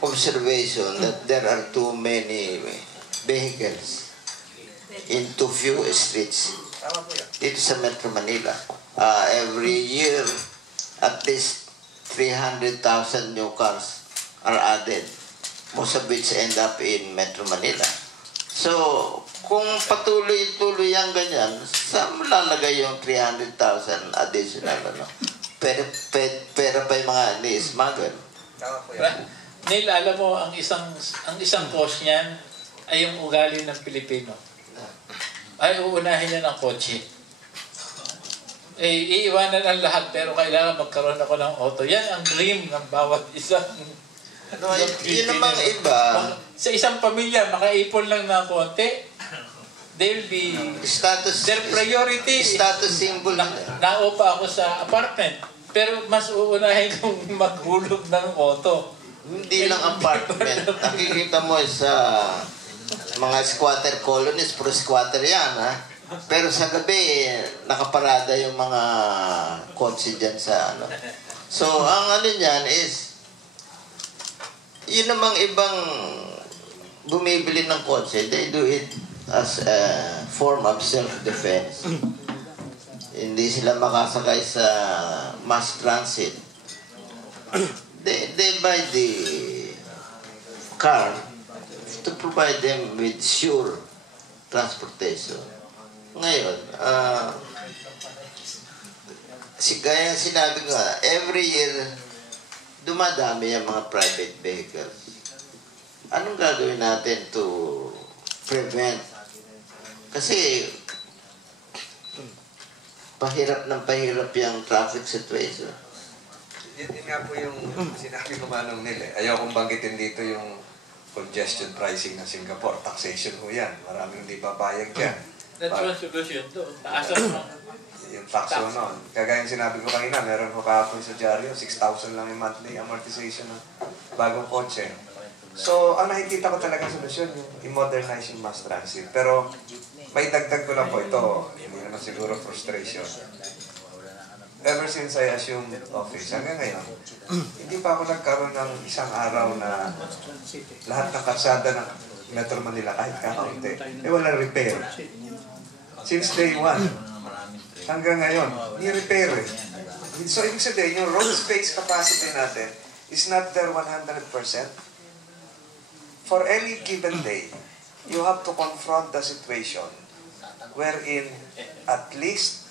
observation that there are too many vehicles in too few streets dito sa Metro Manila? Every year, at least 300,000 new cars are added, most of which end up in Metro Manila. So, kung patuloy-tuloy ang ganyan, saan malalagay yung 300,000 additional, ano? Pera pa yung mga ni-smuggle. Neil, alam mo, ang isang cause niyan ay yung ugali ng Pilipino. Ay, uunahin niya ng kotse. Iiwanan ang lahat, pero kailangan magkaroon ako ng auto. Yan ang dream ng bawat isang yun namang iba. Sa isang pamilya, makaipon lang ng konti, they'll be... their priority. Status symbol. Naupa ako sa apartment, pero mas uunahin kong maghulog ng auto. Hindi lang apartment. Nakikita mo sa mga squatter colonies, pro squatter yan, ha? Pero sa gabi, nakaparada yung mga kotse dyan sa ano. So, ang ano niyan is, yun namang ibang bumibili ng kotse, they do it as a form of self-defense. Hindi sila makasakay sa mass transit. They buy the car to provide them with sure transportation. Ngayon, gaya sinabi ko nga, every year, dumadami ang mga private vehicles. Anong gagawin natin to prevent? Kasi, pahirap ng pahirap yung traffic situation. Yun nga po yung sinabi ko manong nila. Ayaw kong banggitin dito yung congestion pricing ng Singapore. Taxation ho yan. Maraming hindi papayag dyan. That's one solution to. Taasan mo. Yung tax ho noon. Kagaya yung sinabi ko kanina, meron ko kahapon sa dyaryo, 6,000 lang yung monthly amortization ng bagong kotse. So, ang nakikita ko talaga solusyon, yung i-modernize yung mass transit. Pero, may dagdag ko lang po ito, hindi naman siguro frustration. Ever since I assumed office, hanggang ngayon, hindi pa ako nagkaroon ng isang araw na lahat ng kalsada ng Metro Manila, kahit kakaunti, walang repair. Since day one, hanggang ngayon, ni-repair eh. So, ibig sabihin, yung road space capacity natin is not there 100%. For any given day, you have to confront the situation wherein at least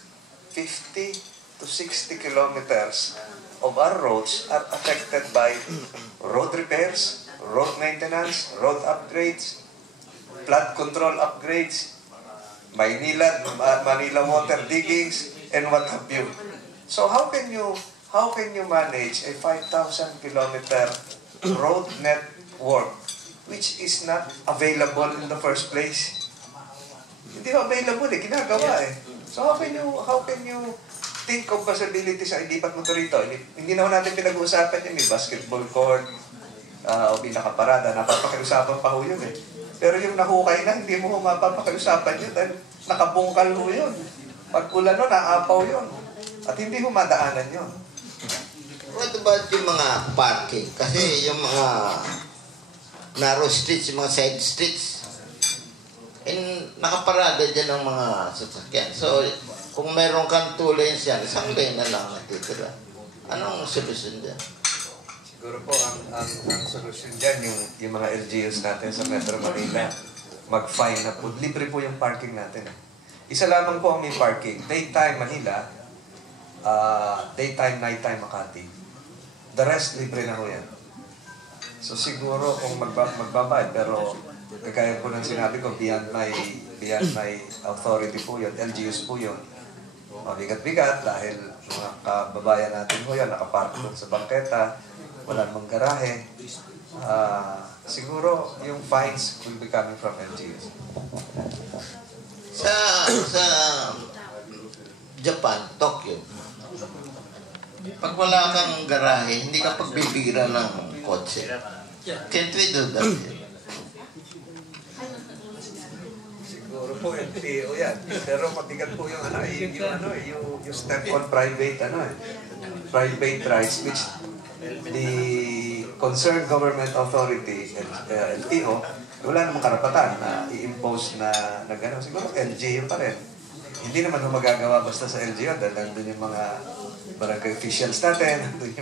50 to 60 kilometers of our roads are affected by road repairs, road maintenance, road upgrades, flood control upgrades, Manila water diggings, and what have you. So how can you manage a 5,000 kilometer road network which is not available in the first place? Hindi available eh, ginagawa eh. So how can you think of possibilities sa ilipat mo to rito? Hindi naman natin pinag-uusapan yun, may basketball court, o pinakaparada, napapakiusapan pa ho yun eh. Pero yung nahukay na, hindi mo mapapakiusapan yun dahil nakabungkal ho yun. Pag ulan no, naapaw yun. At hindi mo madaanan yun. What about yung mga parking? Kasi yung mga narrow streets, yung mga side streets, nakaparada dyan ng mga sasakyan. So, kung meron kang 2 lanes yan, isang lane na lang natitira. Anong solusyon dyan? Siguro po, ang solusyon dyan, yung mga LGUs natin sa Metro Manila, mag-fine na po. Libre po yung parking natin. Isa lamang po ang may parking. Daytime Manila, daytime, nighttime Makati. The rest, libre na ho yan. So siguro kung magbabayad, pero kagaya po ng sinabi ko, beyond my authority po yun, LGUs po yun. Mabigat-bigat dahil mga kababayan natin po yan, nakapark doon sa bangketa, wala namang garahe. Siguro yung fines will be coming from LGUs. Sa Japan, Tokyo, pag wala kang garahe, hindi ka pagbibira ng kotse. Can't we do that? Siguro po LTO yan. Pero mabigat po yung yung step on private private rights, which the concerned government authority, LTO, wala namang karapatan na i-impose na gano'n. Siguro LGU pa rin. Hindi naman magagawa basta sa LGU dahil nandun yung mga barangay officials natin, nandun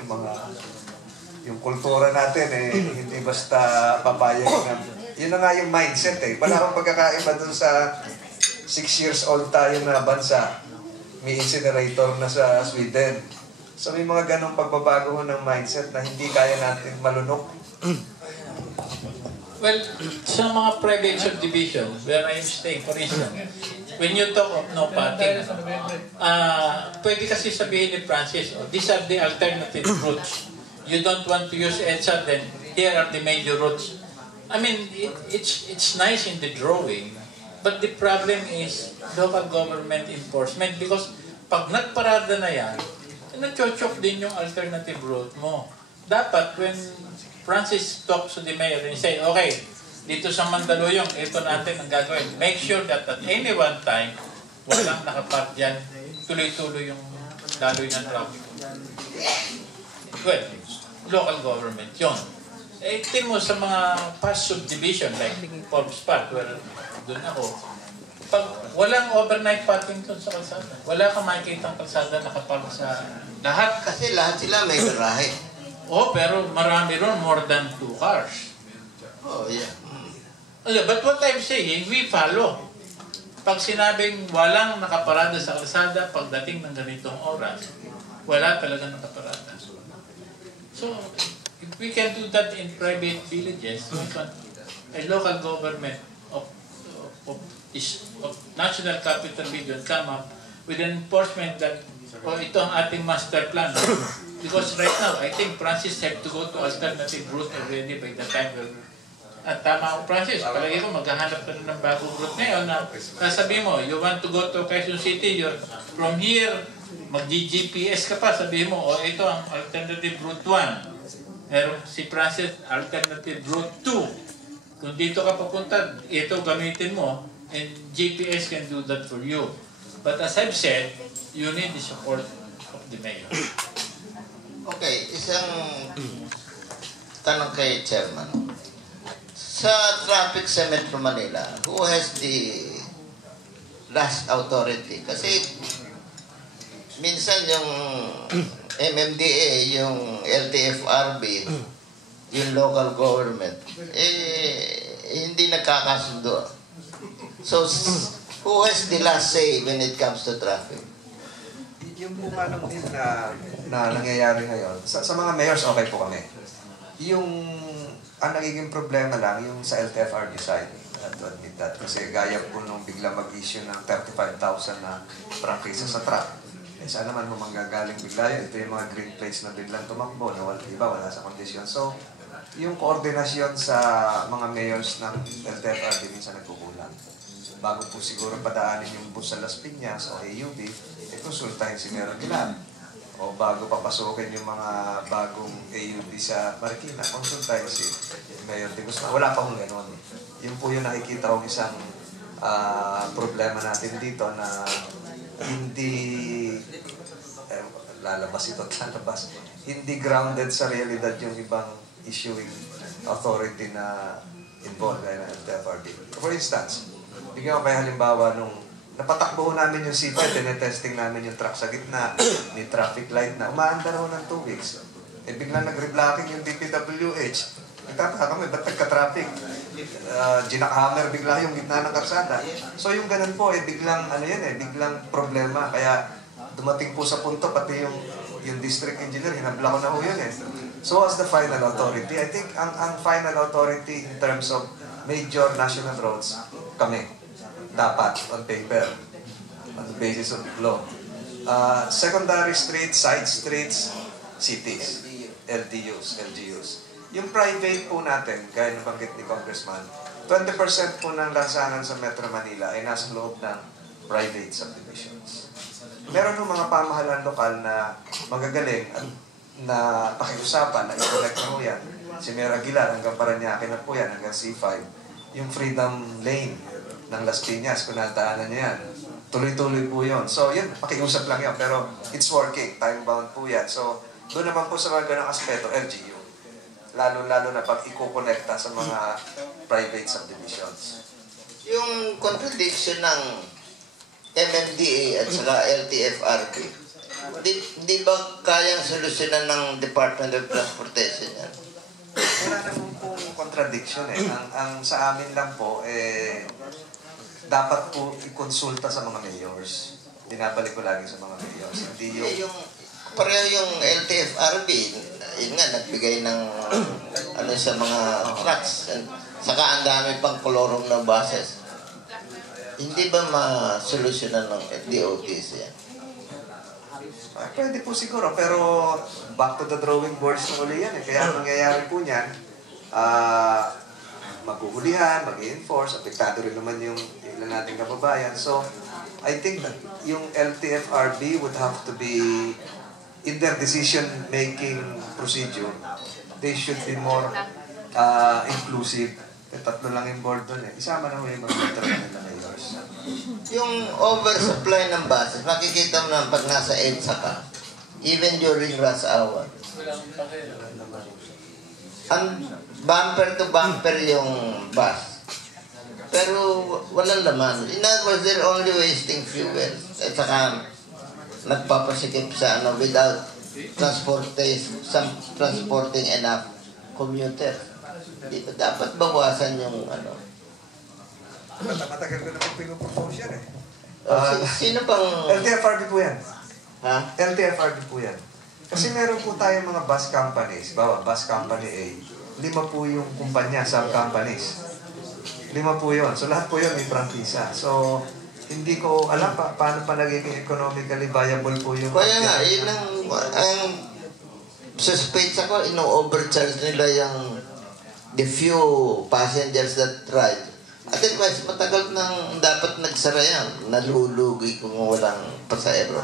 yung kultura natin hindi basta papayag na. Yun na nga yung mindset Wala akong pagkakaiba dun sa 6 years old tayo na bansa. May incinerator na sa Sweden. So may mga ganong pagbabago ng mindset na hindi kaya natin malunok. Well, sa mga private subdivisions where I'm staying, for instance, when you talk of no parking, pwede kasi sabihin ni Francis, these are the alternative routes. You don't want to use EDSA, then here are the major routes. I mean, it's nice in the drawing, but the problem is local government enforcement because pag nagparada na yan, nachochok din yung alternative route mo. Dapat when Francis talks to the mayor and say, okay, dito sa Mandaluyong, ito natin ang gagawin. Make sure that at any one time, walang nakapark dyan, tuloy-tuloy yung daloy ng traffic. Well, local government, yun. Tingin mo sa mga past subdivision, like Forbes Park, where doon ako, pag walang overnight parking doon sa kalsada, wala kang makikita ang kalsada nakapark sa lahat. Kasi lahat sila may garahe. Pero marami ron, more than 2 cars. Oh, yeah. But what I'm saying, we follow. Pag sinabing walang nakaparada sa kalsada pagdating ng ganitong oras, wala talaga nakaparada. So, if we can do that in private villages, a local government of national capital region come up with an enforcement that ito ang ating master plan. Because right now, I think Francis have to go to alternative route already by the time we're... At tama ako, Francis. Palagi ko, maghahanap ka na ng bagong route ngayon na sabi mo, you want to go to Quezon City, you're from here, mag-GPS ka pa, sabi mo, ito ang alternative route 1. Meron si Francis, alternative route 2. Kung dito ka papunta, ito gamitin mo, and GPS can do that for you. But as I've said, you need the support of the mayor. Okay, isang tanong kay Chairman. Sa traffic sa Metro Manila, who has the last authority? Kasi minsan yung MMDA, yung LTFRB, yung local government, hindi nagkakasundo. So, who has the last say when it comes to traffic? Yung bumanong din na nangyayari ngayon, sa mga mayors, okay po kami. Ang nagiging problema lang, yung sa LTFRB side, to admit that. Kasi gaya po nung bigla mag-issue ng 35,000 na prangkisa sa truck. Saan naman kung manggagaling bigla yun? Ito yung mga green plates na biglang tumakbo, na wala sa kondisyon. So, yung koordinasyon sa mga mayors ng LTFRB minsan nagkukulang. Bago po siguro padaanin yung bus sa Las Piñas o AUB, konsultahin si Mayor Aguilar. O bago papasukin yung mga bagong AUB sa Marikina, konsultahin si Mayor de Guzman. Wala pa kong gano'n. Yun po yung nakikita kong isang problema natin dito na hindi lalabas ito at lalabas. Hindi grounded sa realidad yung ibang issuing authority na involved na LTFRB. For instance, bigyan ko kayo halimbawa nung napatakbo namin yung C5, tinetesting namin yung truck sa gitna, may traffic light na, umaandar ho ng 2 weeks. Biglang nag-reblocking yung DPWH. Nagtataka kami, ba't nagka-traffic? Ginakhammer bigla yung gitna ng karsada. So yung ganun po, biglang, biglang problema. Kaya dumating po sa punto, pati yung district engineer, hinabla ko na ho yun eh. So as the final authority, I think ang final authority in terms of major national roads, kami. Dapat, on paper, on the basis of law. Secondary streets, side streets, cities, LGUs. Yung private po natin, gaya ng banggit ni Congressman, 20% po ng lansangan sa Metro Manila ay nasa loob ng private subdivisions. Meron ng mga pamahalaan lokal na magagaling at na pakiusapan na i-collect na po yan. Si Mayor Aguilar hanggang Parañaque na po yan, hanggang C5. Yung Freedom Lane ng Las Piñas, kung nataanan niya yan. Tuloy-tuloy po yun. So, yun, pakiusap lang yan. Pero it's working. Time-bound po yan. So, doon naman po sa mga ganang aspeto, LGU. Lalo-lalo na pag i-connecta sa mga private subdivisions. Yung contradiction ng MMDA at saka LTFRB, di ba kayang solusyonan ng Department of Transportation yan? Wala naman pong contradiction eh. Ang sa amin lang po, dapat po i-consulta sa mga mayors. Binabalik ko lagi sa mga mayors. Hindi yung... Pareho yung LTFRB, yun nga, nagbigay ng sa mga trucks. Saka ang dami pang kolorong na buses. Hindi ba masolusyonan ng DOTs yan? Pwede po siguro, pero back to the drawing boards na uli yan. Kaya ang nangyayari po niyan, maghuhulihan, mag-i-enforce, apektado rin naman yung ilan nating kababayan. So, I think that yung LTFRB would have to be, in their decision-making procedure, they should be more inclusive. Tatlo lang yung board doon eh. Isama na mo yung mga metro na mayors. Yung oversupply ng buses, makikita mo na pag nasa EDSA ka, even during rush hour. Ang bumper to bumper yung bus. Pero walang laman. In other words, they're only wasting fuel. At saka nagpapasikip sa without transporting enough commuter. Dapat bawasan yung Matagal ko na po pinupropose yan eh. sino pang... LTFRB po yan. Ha? LTFRB po yan. Kasi meron po tayong mga bus companies. Bawa, bus company A, 5 po yung kumpanya, sub-companies. 5 po yun. So lahat po yun may prangkisa. So, hindi ko alam paano pa naging economically viable po yung... Kaya nga, yun ang suspect ako, ino-overcharge nila yung the few passengers that ride. Otherwise, matagal nang dapat nagsara yan. Nalulugi kung walang pasahero.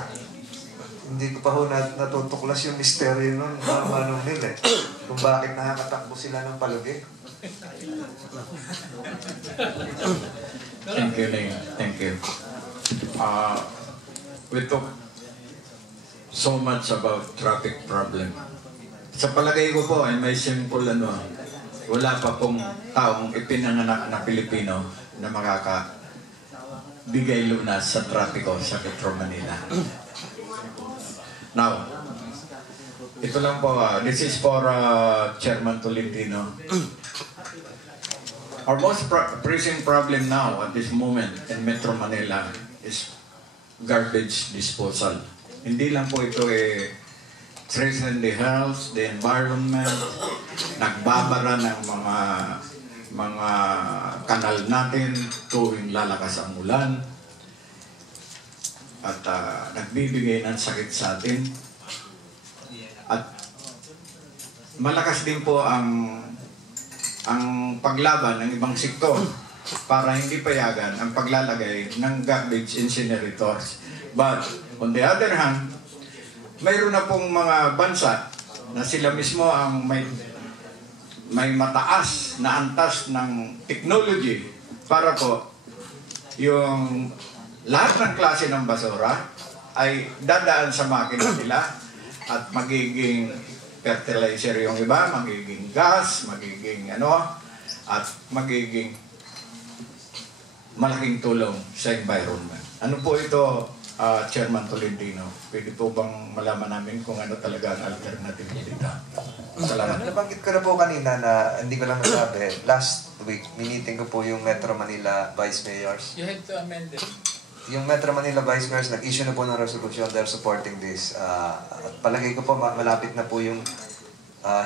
Hindi ko pa ho natutuklas yung misteryo nun, manong nila eh. Kung bakit nakakatakbo sila ng palugi. Thank you, Ling. Thank you. We talk so much about traffic problem. Sa palagay ko po ay may simple wala pa pong taong ipinanganak na Pilipino na makakabigay lunas sa trapiko sa Metro Manila. Now, ito lang po, this is for Chairman Tolentino. Our most pressing problem now at this moment in Metro Manila is garbage disposal. Hindi lang po ito threaten the health, the environment, nagbabara ng mga kanal natin tuwing lalakas ang ulan at nagbibigay ng sakit sa atin. At malakas din po ang paglaban ng ibang sektor para hindi payagan ang paglalagay ng garbage incinerators. But on the other hand, mayroon na pong mga bansa na sila mismo ang may mataas na antas ng technology para po yung lahat ng klase ng basura ay dadaan sa makina nila at magiging fertilizer yung iba, magiging gas, magiging at magiging malaking tulong sa environment. Ano po ito, Chairman Tolentino? Pwede po bang malaman namin kung ano talaga ang alternative dito? Salamat. Nabanggit ko na po kanina na hindi ko lang nasabi. Last week, miniting ko po yung Metro Manila Vice Mayors. You have to amend it. yung Metro Manila Vice Mayors nag-issue na po ng resolution, they're supporting this. At palagay ko po malapit na po yung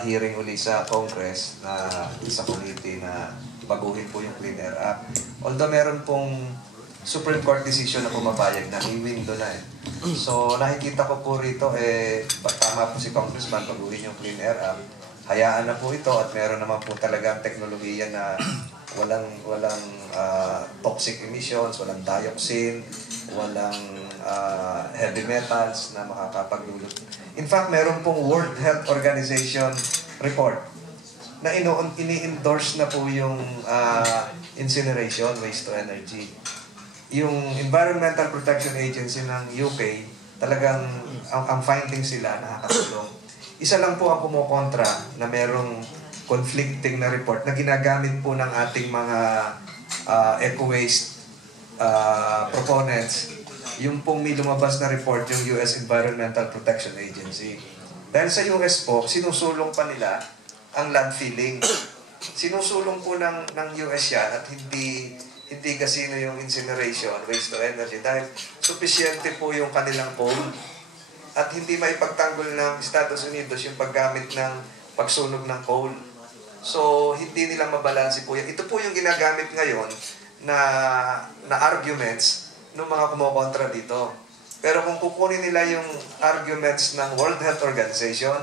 hearing uli sa Congress na sa committee na baguhin po yung Clean Air Act. Although meron pong Supreme Court decision na pumapayag na i-window na eh. So nakikita ko po rito tama po si Congressman, baguhin yung Clean Air Act. Hayaan na po ito at meron naman po talagang teknolohiya na walang toxic emissions, walang dioxin, walang heavy metals na makakapagdulot. In fact, meron pong World Health Organization report na ini-endorse na po yung incineration, waste to energy. Yung Environmental Protection Agency ng UK, talagang ang findings sila nakakatulong. Isa lang po ang kumukontra na merong conflicting na report na ginagamit po ng ating mga eco-waste proponents. Yung pong may lumabas na report, yung US Environmental Protection Agency. Dahil sa US po, sinusulong pa nila ang landfilling. Sinusulong po ng US yan at hindi kasino yung incineration, waste to energy. Dahil sufisyente po yung kanilang coal. At hindi maipagtanggol ng Estados Unidos yung paggamit ng pagsunog ng coal. So, hindi nila mabalansi po yan. Ito po yung ginagamit ngayon na arguments ng mga kumukontra dito. Pero kung kukunin nila yung arguments ng World Health Organization,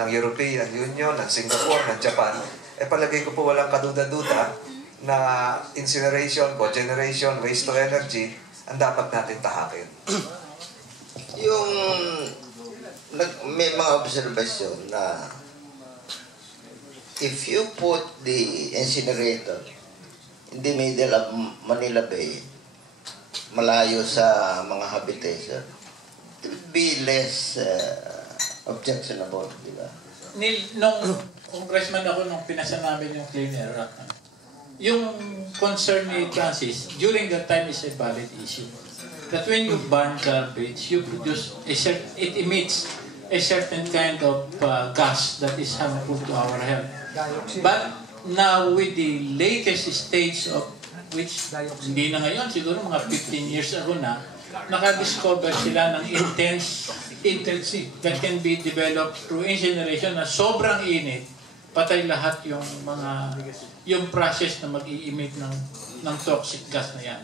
ng European Union, ng Singapore, ng Japan, palagay ko po walang kaduda-duda na incineration, cogeneration, waste to energy, ang dapat natin tahakin. Yung may mga observation na if you put the incinerator in the middle of Manila Bay, malayo sa mga habitation, it would be less objectionable, di ba? Nung congressman ako, nung pinasa namin yung Clean Air Act, yung concern ni Francis, during that time is a valid issue. That when you burn garbage, you produce it emits a certain kind of gas that is harmful to our health. But now with the latest stage of which hindi na ngayon, siguro mga 15 years ago na, nakadiscover sila ng intensive that can be developed through incineration na sobrang init, patay lahat yung process na mag-i-emit ng toxic gas na yan.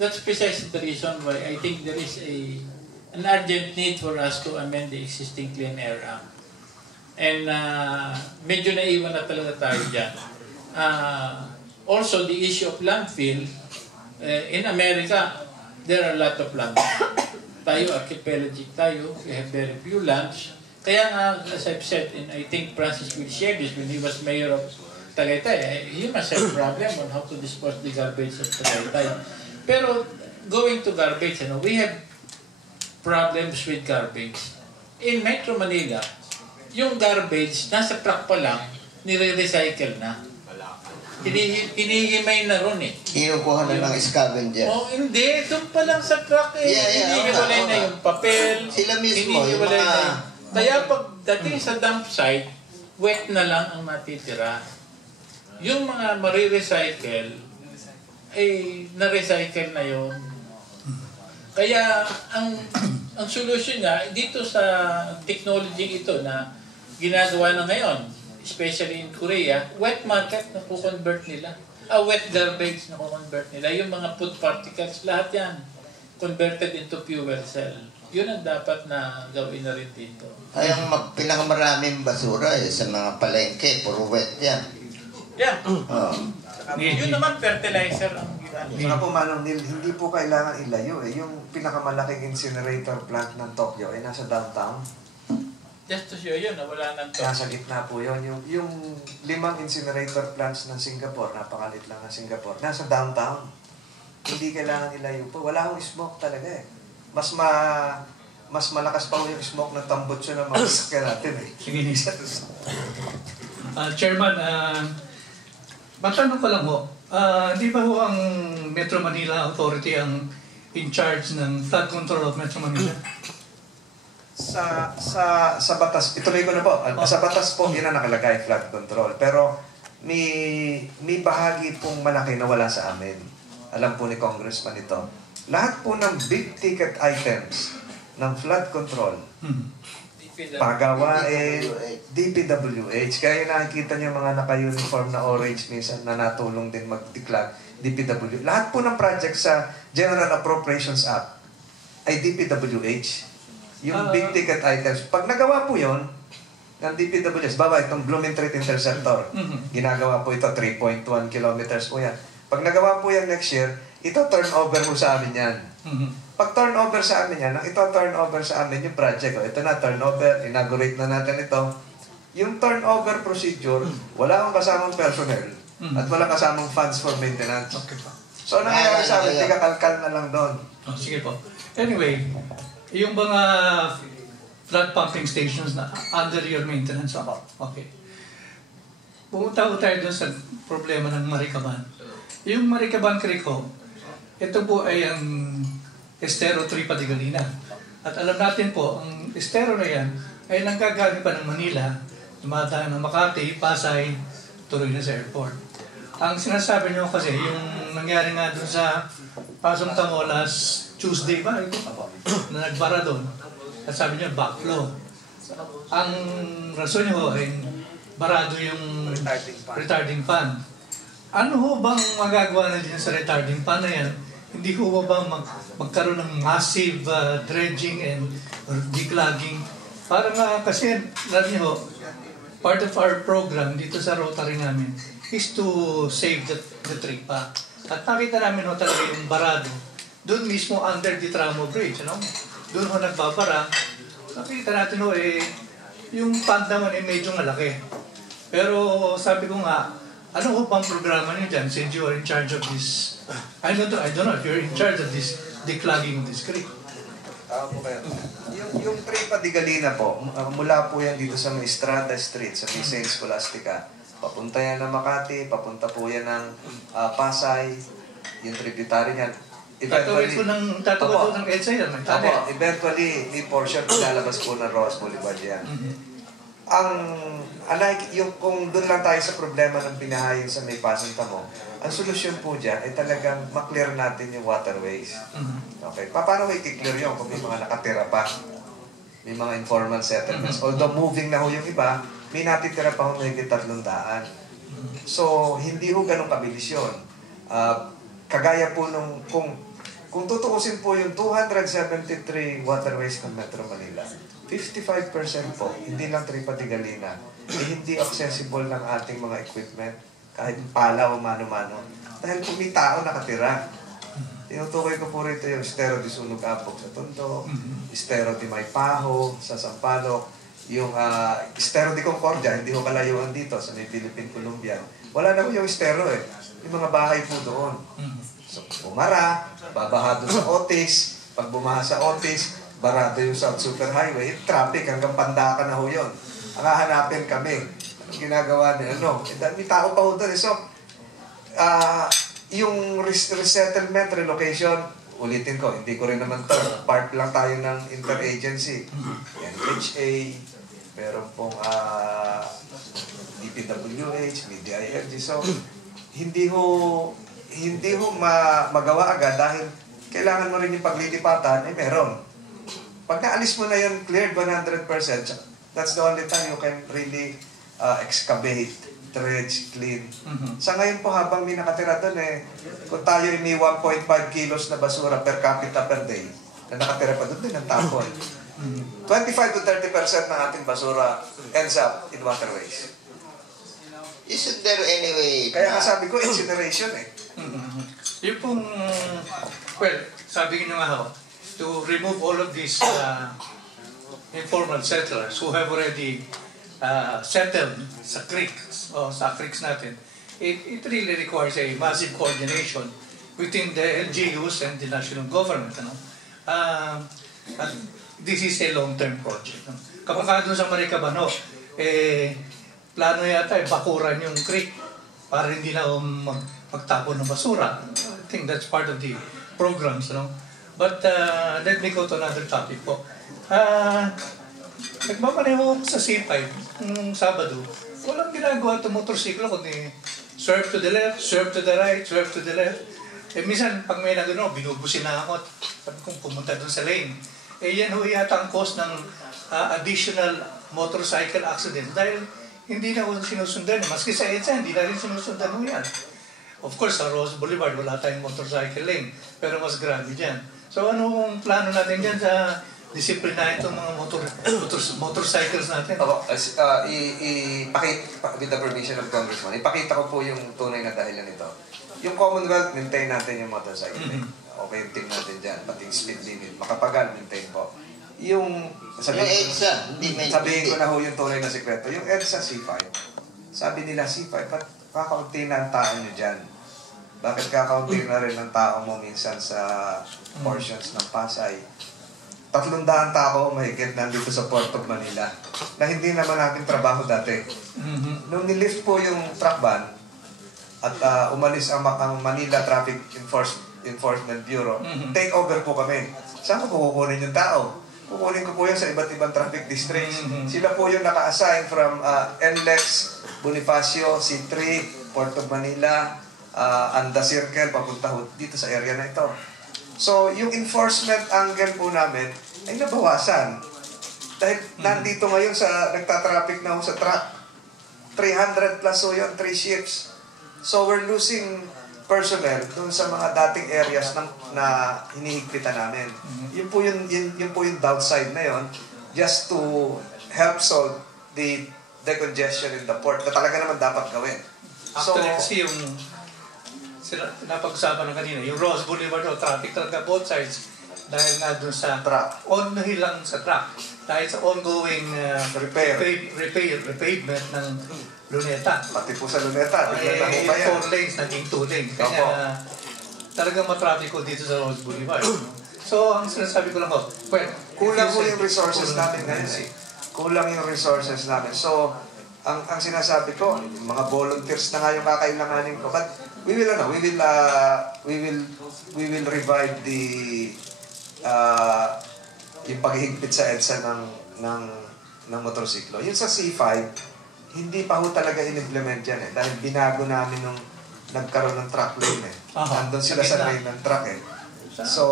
That's precisely the reason why I think there is an urgent need for us to amend the existing Clean Air Act. And medyo naiwan na talaga tayo dyan. Also, the issue of landfill, in America, there are a lot of landfill. Tayo, archipelagic tayo, we have very few lands. Kaya nga, as I've said, and I think Francis will share this when he was mayor of Tagaytay, he must have a problem on how to dispose the garbage of Tagaytay. Pero going to garbage, we have problems with garbage. In Metro Manila, yung garbage, nasa truck pa lang, nire-recycle na. Hinihimay na ron eh. Kinukuha na ng scavenger. Oh, hindi. Doon pa lang sa truck eh. Hinihiwalay na yung papel. Sila mismo, yung hinihiwalay mga... na kaya pagdating sa dump site, wet na lang ang natitira. Yung mga marirecycle, na-recycle na yun. Kaya ang solusyon niya dito sa technology ito na ginagawa na ngayon, especially in Korea, wet market na po-convert nila. Wet garbage na po-convert nila. Yung mga food particles, lahat yan converted into fuel cell. Yun ang dapat na gawin na rin dito. Ay, ang pinakamaraming basura sa mga palengke, puro wet yan. Yeah. Yun naman fertilizer ang ginagawa. Saka po, Manong Neil, hindi po kailangan ilayo eh. Yung pinakamalaking incinerator plant ng Tokyo ay nasa downtown. Just to show you na wala nang to. Nasa gitna po yun. Yung 5 incinerator plants ng Singapore, napakalit lang ng Singapore, nasa downtown. Hindi kailangan ilayo po. Wala akong smoke talaga eh. Mas malakas pa yung smoke ng tambutso ng mga sasakyan natin eh. Chairman, matanong ko lang ho, di ba ho ang Metro Manila Authority ang in charge ng flood control of Metro Manila? Sa batas, ituloy ko na po. Sa batas po, yun ang nakalagay, flood control. Pero may bahagi pong malaki na wala sa amin. Alam po ni Congressman ito. lahat po ng big ticket items ng flood control, pagawain, DPWH. Kaya nakikita niyo mga naka-uniform na orange minsan na natulong din mag-declag, DPWH. Lahat po ng project sa General Appropriations Act ay DPWH. Yung big ticket items. Pag nagawa po yon ng DPWH, itong Blooming Treat Interceptor, ginagawa po ito, 3.1 kilometers po yan. Pag nagawa po yan next year, ito turnover po sa amin yan. Pag turnover sa amin yan, ito turnover sa amin yung project. Ito na, turnover, inaugurate na natin ito. Yung turnover procedure, wala akong kasamang personnel at wala kasamang funds for maintenance. Okay po. So, ano nangyayari sa amin? Tiga-kalkal na lang doon. Oh, sige po. Anyway, yung mga flood pumping stations na under your maintenance, okay. Pumunta ko tayo doon sa problema ng Maricaban. Yung Maricaban Creek ho, ito po ay ang Estero 3 Patigalina. At alam natin po, ang estero na yan ay nanggagaling pa ng Manila, dumadaan ng Makati, Pasay, tuloy na sa airport. Ang sinasabi nyo kasi, yung nangyari nga doon sa Pasong Tangolas, Tuesday ba? Na nagbara doon. At sabi nyo, backflow. Ang rason nyo ay barado yung retarding fan. Ano ho bang magagawa na din sa retarding fan na yan? Hindi ho ba magkaroon ng massive dredging and declogging? Para nga kasi, alam nyo, part of our program dito sa Rotary namin is to save the tree pa. At nakita namin ho talaga yung barado. Doon mismo under the Tramo Bridge, ano? Doon ho nagbabara. Nakita natin ho yung pond naman medyo malaki. Pero sabi ko nga, ano ho bang programa niyo dyan since you are in charge of this? I don't know if you're in charge of this declogging of this creek. Po kayo. Yung Tree Patigalina po, mula po yan dito sa may Estrada Street, sa may Saint Scholastica. Papunta yan ng Makati, papunta po yan ng Pasay, yung tributary niyan. Tatawid po ng EDSA yan. Eventually, may portion lalabas po ng Ross Boulevard yan. Kung doon lang tayo sa problema ng pinahayin sa may Pasong Tamo, ang solusyon po dyan ay talagang maklear natin yung waterways. Okay. Paano may i-clear yun kung may mga nakatira pa? May mga informal settlements. Although moving na ho yung iba, may natitira pa ho na higit 300. So, hindi ho ganun kabilis yun. Kagaya po nung, kung tutuusin po yung 273 waterways ng Metro Manila, 55% po, hindi lang Tree Patigalina, hindi accessible ng ating mga equipment, kahit pala o mano-mano. Dahil kung may tao nakatira, tinutukoy ko po rito yung Estero de Sunog-Apog sa Tondo, Estero de Maypaho sa Sampaloc, yung Estero de Concordia, hindi ko kalayuan dito sa may Philippine Columbian. Wala na po yung Estero yung mga bahay po doon. So, bumara, babaha doon sa Otis, pag bumaha sa Otis, barado yung South Super Highway, traffic hanggang Pandacan na ho yun. Ang hahanapin kami, ang ginagawa nila, may tao pa ho doon. So, yung resettlement, relocation, ulitin ko, hindi ko rin naman to. Part lang tayo ng interagency. NHA, meron pong DPWH, DIFG. So, hindi ho magawa agad dahil kailangan mo rin yung paglilipatan, meron. Pag naalis mo na yun, cleared 100%, that's the only time you can really excavate, dredge, clean. Sa ngayon po, habang may nakatira doon kung tayo may 1.5 kilos na basura per capita per day, na nakatira pa doon din ang tapon. 25 to 30% ng ating basura ends up in waterways. Isn't there any way? Kaya nga sabi ko, incineration Yung pong, sabi nyo nga ho, to remove all of these informal settlers who have already settled sa creeks o sa creeks natin, it really requires a massive coordination within the LGUs and the national government. This is a long-term project. Kapag doon sa Maricaban, plano yata bakuran yung creek para hindi na magtapon ng basura. I think that's part of the programs. But let me go to another topic po. Nagmamaneho sa C5 nung Sabado. Walang ginagawa itong motorsiklo kundi swerve to the left, swerve to the right, swerve to the left. Minsan, pag may nagano, binubusin na ako, sabi kong pumunta doon sa lane. Yan ho yata ang cause ng additional motorcycle accident dahil hindi na ho sinusundan. Maski sa EDSA, hindi na rin sinusundan ho yan. Of course, sa Rose Boulevard, wala tayong motorcycle lane, pero mas grabe dyan. So anong plano natin dyan sa disiplina itong mga motorcycles natin? Ako, with the permission of Congressman, ipakita ko po yung tunay na dahilan nito. Yung Commonwealth, maintain natin yung motorcycle lane. Okay yung team natin dyan, pati yung speed limit. Makapagal, maintain po. Yung sabihin ko na ho yung tunay na sikreto. Yung EDSA C5, sabi nila C5, ba't kakaunti na ang tao nyo dyan? Bakit kakaunti na rin ang tao mo minsan sa portions ng Pasay? 300 tao mahigit nandito sa Port of Manila na hindi naman natin trabaho dati. Nung nilift po yung truck ban at umalis ang Manila Traffic Enforcement Bureau, take over po kami. Saan ko kukunin yung tao? Kukunin ko po yan sa iba't ibang traffic districts. Sila po yung naka-assign from NLEX, Bonifacio, C3, Port of Manila, Anda Circle, papunta dito sa area na ito. So, yung enforcement angle po namin ay nabawasan. Dahil nandito ngayon nagtatraffic na ho sa truck. 300 plus ho yun, 3 shifts. So, we're losing personnel dun sa mga dating areas na hinihigpitan namin. Yun po yung downside na yun, just to help solve the decongestion in the port na talaga naman dapat gawin. Actually, kasi yung napag-usapan ng kanina, yung Rose Boulevard o traffic talaga both sides dahil nga dun sa truck. Hilang sa truck. Dahil sa ongoing repavement ng Luneta. Pati po sa Luneta. Yung 4 lanes naging 2 lanes. Kaya talagang matrafiko dito sa Rose Boulevard. So, ang sinasabi ko lang ko, kulang po yung resources namin ngayon. Kulang yung resources namin. So, ang sinasabi ko, mga volunteers na nga yung kakailanganin ko. But we will revive yung paghihigpit sa EDSA ng motorsiklo. Yung sa C5, hindi pa ho talaga in-implement yan dahil binago namin nung nagkaroon ng truck lane Nandun sila sa lane ng truck So,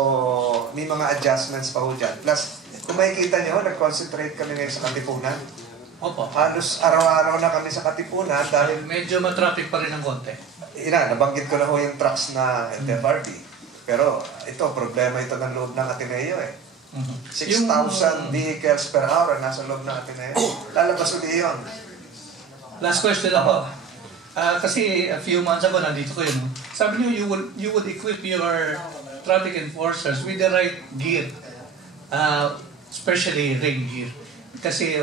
may mga adjustments pa ho dyan. Plus, kung makikita nyo, nag-concentrate kami ngayon sa Katipunan. Opo. Halos araw-araw na kami sa Katipunan dahil medyo matraffic pa rin ng konti. Nabanggit ko na ho yung trucks na FRD. Pero ito, problema ito ng loob ng Ateneo 6,000 vehicles per hour nasa loob ng Ateneo. Lalabas ulit yun. Last question ako. Kasi a few months ago, nandito ko yun. Sabi niyo, you would equip your traffic enforcers with the right gear. Especially rain gear. Kasi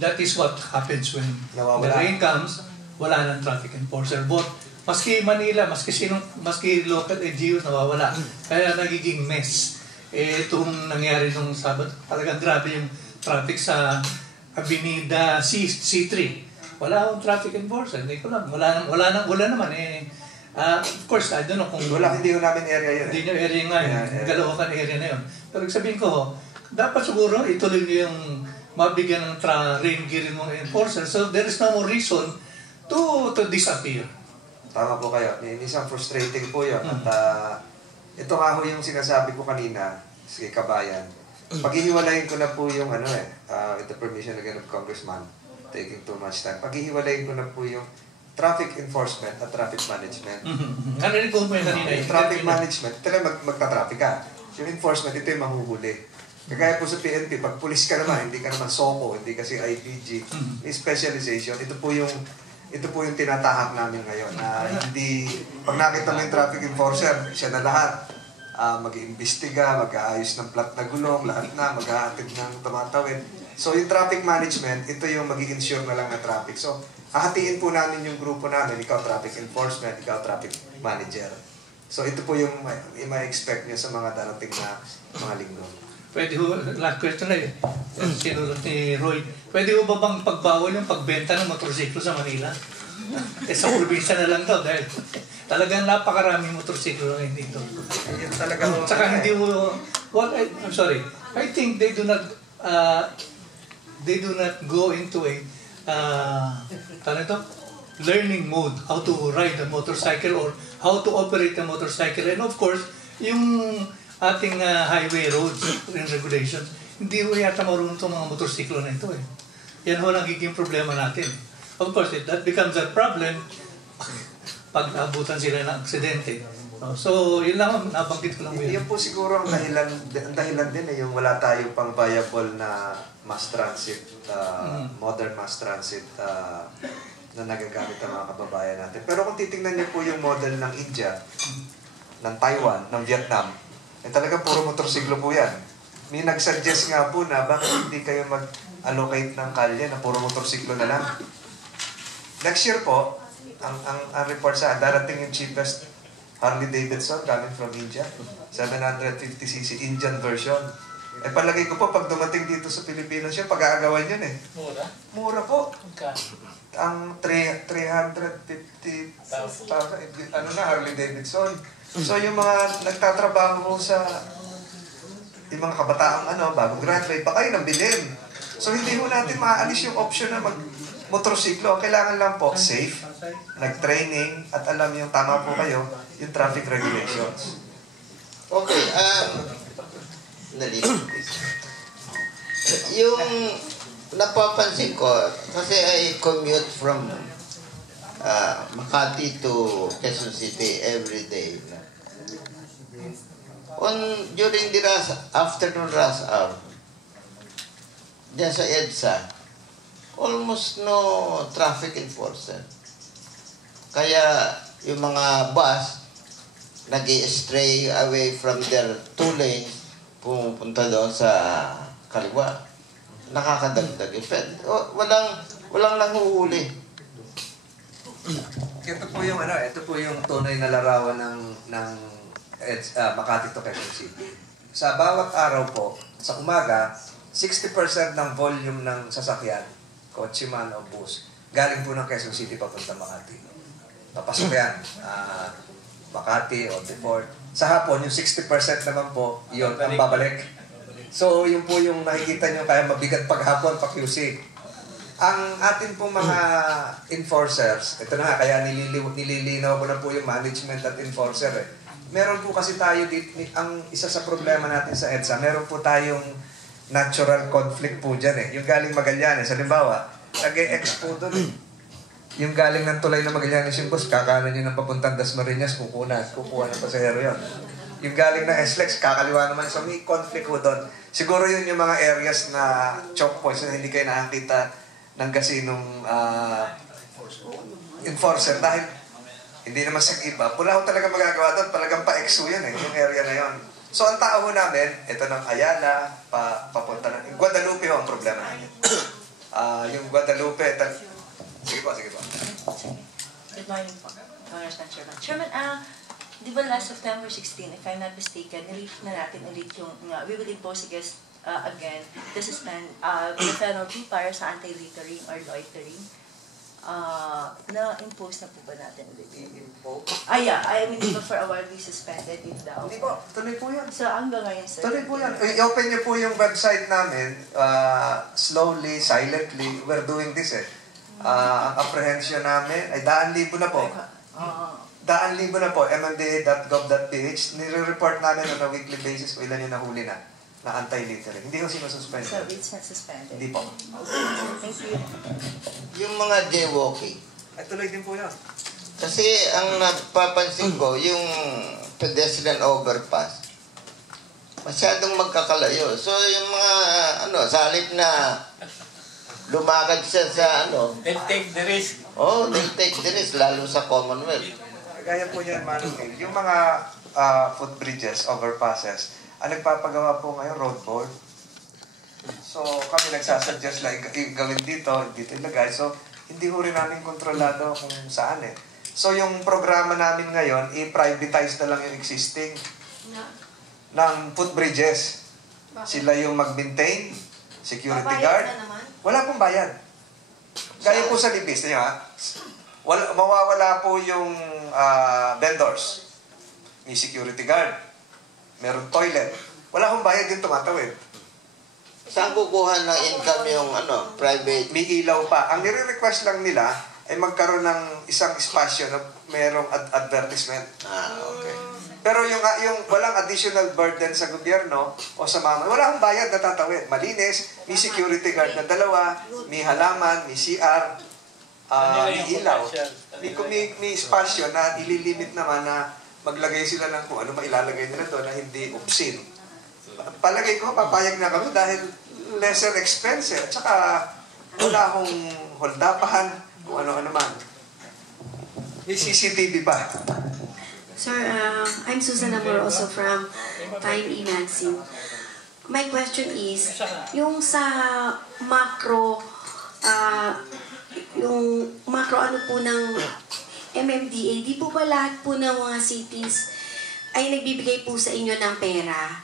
that is what happens when the rain comes, wala ng traffic enforcer. But maski Manila, maski local LGUs nawawala. Kaya nagiging mess. Itong nangyari nung Sabado, talagang grabe yung traffic sa Avenida C3. Wala akong traffic enforcer. Hindi ko lang. Wala naman of course, I don't know kung... Hindi ko namin area yun. Hindi nyo area nga yun. Caloocan area na yun. Pero sabihin ko, dapat siguro ituloy nyo yung mabigyan ng rain gear ng enforcer. So there is no more reason to disappear. Tama po kayo. Isang frustrating po yun. At ito nga ho yung sinasabi ko kanina sa Kabayan. Paghihiwalayin ko na po yung with the permission again of Congressman, taking too much time. Paghihiwalayin ko na po yung traffic enforcement at traffic management. Narinig ko mo yung kanina. Yung traffic management, talagang magta-traffic ka. Yung enforcement, ito yung mahuhuli. Kagaya po sa PNP, pag pulis ka naman, hindi ka naman SOCO, hindi kasi IPG, specialization, ito po yung tinatahak namin ngayon na hindi, pag nakita mo yung traffic enforcer, siya na lahat. Mag-iimbestiga, mag-aayos ng plat na gulong, lahat na, mag-aatid ng tumatawid. So yung traffic management, ito yung mag-i-ensure na lang na traffic. So hahatiin po namin yung grupo namin, ikaw traffic enforcement, ikaw traffic manager. So ito po yung ma-expect nyo sa mga darating na mga linggo. Pwede ho, last question na sinulot ni Roy, pwede ho ba bang pagbawal yung pagbenta ng motorsiklo sa Manila? Sa probinsya na lang daw dahil talagang napakaraming motorsiklo lang dito. Saka hindi ho, I'm sorry, I think they do not go into a learning mode, how to ride a motorcycle or how to operate a motorcycle. And of course, yung ating highway roads and regulations, hindi ho yata marunong itong mga motorsiklo na ito eh. Yan ho nagiging problema natin. Of course, that becomes a problem pag abutan sila ng aksidente. So, yun lang, nabanggit ko lang yun. Yun po siguro ang dahilan din yung wala tayo pang viable na mass transit, modern mass transit na nagagamit ng mga kababayan natin. Pero kung titingnan niyo po yung model ng India, ng Taiwan, ng Vietnam, talagang puro motorsiklo po yan. May nagsuggest nga po na bakit hindi kayo mag-allocate ng kalye na puro motorsiklo na lang. Next year po, ang report sa darating yung cheapest Harley Davidson coming from India, 750cc Indian version. Palagay ko po, pag dumating dito sa Pilipinas yun, pag-aagawan yun eh. Mura? Mura po. Okay. Ang 350,000, Harley Davidson. So yung mga nagtatrabaho sa yung mga kabataang bago graduate, pa kayo nang bilhin. So hindi mo natin maaalis yung option na motorsiklo. Kailangan lang po safe, nag-training, at alam yung tama po kayo, yung traffic regulations. Okay, yung napapansin ko, kasi I commute from Makati to Quezon City every day. During the afternoon rush hour, dyan sa EDSA, almost no traffic enforcer. Kaya yung mga bus, nag-stray away from their 2 lanes, pumunta doon sa kaliwa. Nakakadagdag effect. Walang nanguhuli. Ito po yung tunay na larawan ng Makati to Quezon City. Sa bawat araw po, sa umaga, 60% ng volume ng sasakyan, kotse man o bus, galing po ng Quezon City papunta Makati. Papasok yan, Makati o Deport. Sa hapon, yung 60% naman po, yun ang babalik. So, yun po yung nakikita nyo, kaya mabigat paghapon, pa-QC. Ang atin pong mga enforcers, ito na nga, kaya nililinaw ko na po yung management at enforcer eh. Meron po kasi tayo dito, ang isa sa problema natin sa EDSA, meron po tayong natural conflict po dyan eh. Yung galing Magallanes, halimbawa, nag-e-expo doon eh. Yung galing ng tulay na Magallanes yung bus, kakanan yun ng papuntang Dasmariñas, kukuha ng pasahero yun. Yung galing na SLEX, kakaliwa naman. So may conflict po doon. Siguro yun yung mga areas na choke points na hindi kayo nakakita ng kasinong enforcer. Dahil hindi naman sa iba. Wala ko talaga magagawa doon. Talagang pa-exo yun eh, yung area na yun. So ang tao namin, ito ng Ayala, papunta ng Guadalupe ho ang problema namin. Yung Guadalupe, sige po. Good morning po. Chairman. Chairman, di ba last September 16, if I'm not mistaken, nilate na natin ulit yung, we will impose again, the penalty para sa anti-littering or loitering. Na-impose na po ba natin ulit? Yeah. I mean, di ba for a while we suspended it daw? Hindi po. Tuloy po yan. So, hanggang ngayon, sir? Tuloy po yan. I-open niyo po yung website namin. Slowly, silently, we're doing this eh. Ang apprehension namin ay 1,000 na po. 1,000 na po. MMDA.gov.ph. Nire-report namin on a weekly basis kung ilan yung nahuli na anti-littering. Hindi ko sinususpend. So, it's not suspended? Hindi po. Thank you. Yung mga jaywalking. Ay, tuloy din po yan. Kasi ang napapansin ko, yung pedestrian overpass, masyadong magkakalayo. So yung mga, sa halip na lumakad siya sa They'll take the risk. they'll take the risk, lalo sa Commonwealth. Gaya po yan, Manong. Yung mga footbridges, overpasses, ang nagpapagawa po ngayon, road board. So, kami nagsasuggest like, gawin dito ilagay. So, hindi ho rin namin kontrolado kung saan eh. So, yung programa namin ngayon, i-privatize na lang yung existing ng footbridges. Sila yung mag-maintain, security guard. Wala pong bayad. Gaya po sa Libis, mawawala po yung vendors. May security guard. Meron toilet. Wala akong bayad yung tumatawid. Saan kukuha ng income yung private? May ilaw pa. Ang nire-request lang nila, ay magkaroon ng isang espasyo na mayroong advertisement. Okay. Pero yung walang additional burden sa gobyerno o sa mga, wala akong bayad na tatawid. Malinis, may security guard na 2, may halaman, may CR, may ilaw. May espasyo na ililimit naman na maglagay sila ng kung ano mailalagay nila doon na hindi obscene. Palagay ko, papayag na kami dahil lesser expense. At saka wala akong holdapahan kung ano-ano man. May CCTV pa. Sir, I'm Susan Amoroso from Time E Magazine. My question is, yung sa macro, yung macro ano po ng MMDA, di po ba lahat po ng mga cities ay nagbibigay po sa inyo ng pera?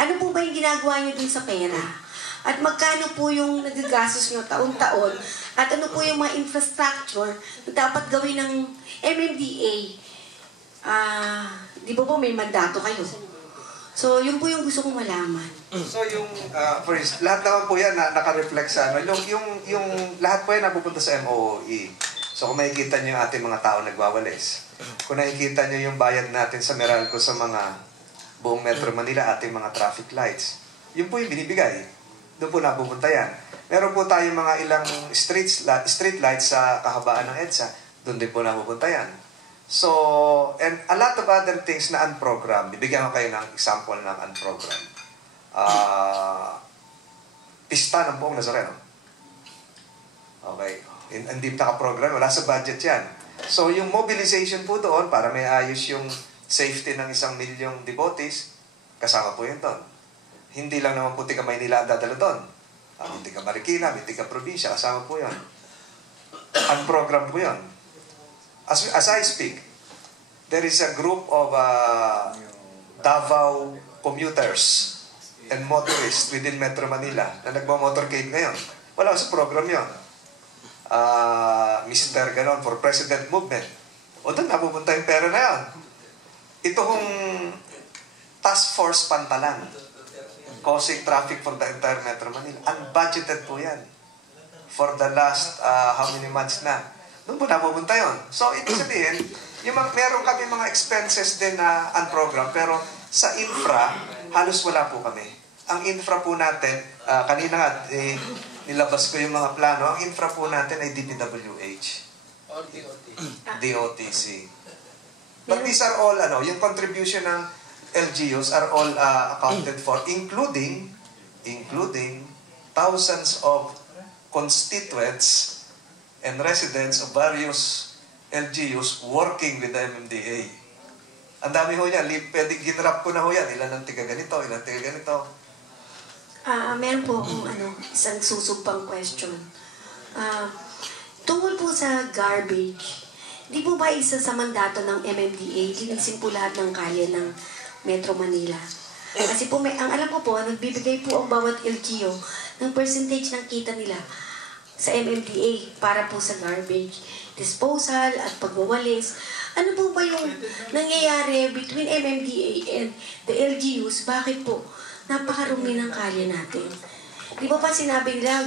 Ano po ba yung ginagawa nyo dun sa pera? At magkano po yung nagagastos nyo taon-taon? At ano po yung mga infrastructure na dapat gawin ng MMDA? Di ba po may mandato kayo? So, yun po yung gusto kong malaman. So, yung, first, lahat naman po yan na naka-reflect sa ano. Yung lahat po yan napupunta sa MOE. So, kung makikita nyo yung ating mga tao nagwawalis, kung nakikita nyo yung bayad natin sa Meralco sa mga buong Metro Manila, ating mga traffic lights, yun po yung binibigay. Doon po napupunta yan. Meron po tayong mga ilang street lights sa kahabaan ng EDSA. Doon din po napupunta yan. So, and a lot of other things na unprogrammed. Bibigyan ko kayo ng example ng unprogrammed. Pista ng buong Nazareno. Okay. Hindi naka-program. Wala sa budget yan. So, yung mobilization po doon para may ayos yung safety ng 1 milyong devotees, kasama po yun doon. Hindi lang naman po tiga Maynila ang dadala doon. May tiga Marikina, may tiga probinsya, kasama po yun. Unprogrammed po yun. As I speak, there is a group of Davao commuters and motorists within Metro Manila na nagmo-motorcade ngayon. Wala sa program yun. Mr. Ganon for President Movement. O doon napupunta yung pera na yun. Ito hong Task Force Pantalan, causing traffic for the entire Metro Manila. Unbudgeted po yan. For the last, how many months na. Doon po napupunta yun. So, ibig sabihin, meron kami mga expenses din na unprogrammed, pero sa infra, halos wala po kami. Ang infra po natin, kanina nga, nilabas ko yung mga plano, ang infra po natin ay DPWH. Or DOT. DOTC. But these are all, yung contribution ng LGUs are all accounted for, including thousands of constituents and residents of various LGUs working with the MMDA. Ang dami ho yan. Pwede ginrap ko na ho yan. Ilan ang tiga ganito, ilan tiga ganito. Meron po akong isang susubpang question. Tungkol po sa garbage, di po ba isa sa mandato ng MMDA, linisin po lahat ng kalye ng Metro Manila? Kasi po, ang alam ko po, nagbibigay po ang bawat LGU ng percentage ng kita nila sa MMDA para po sa garbage disposal at pagwawalis. Ano po ba yung nangyayari between MMDA and the LGUs? Bakit po napakarumi ng kalye natin? Di ba pa sinabi nila,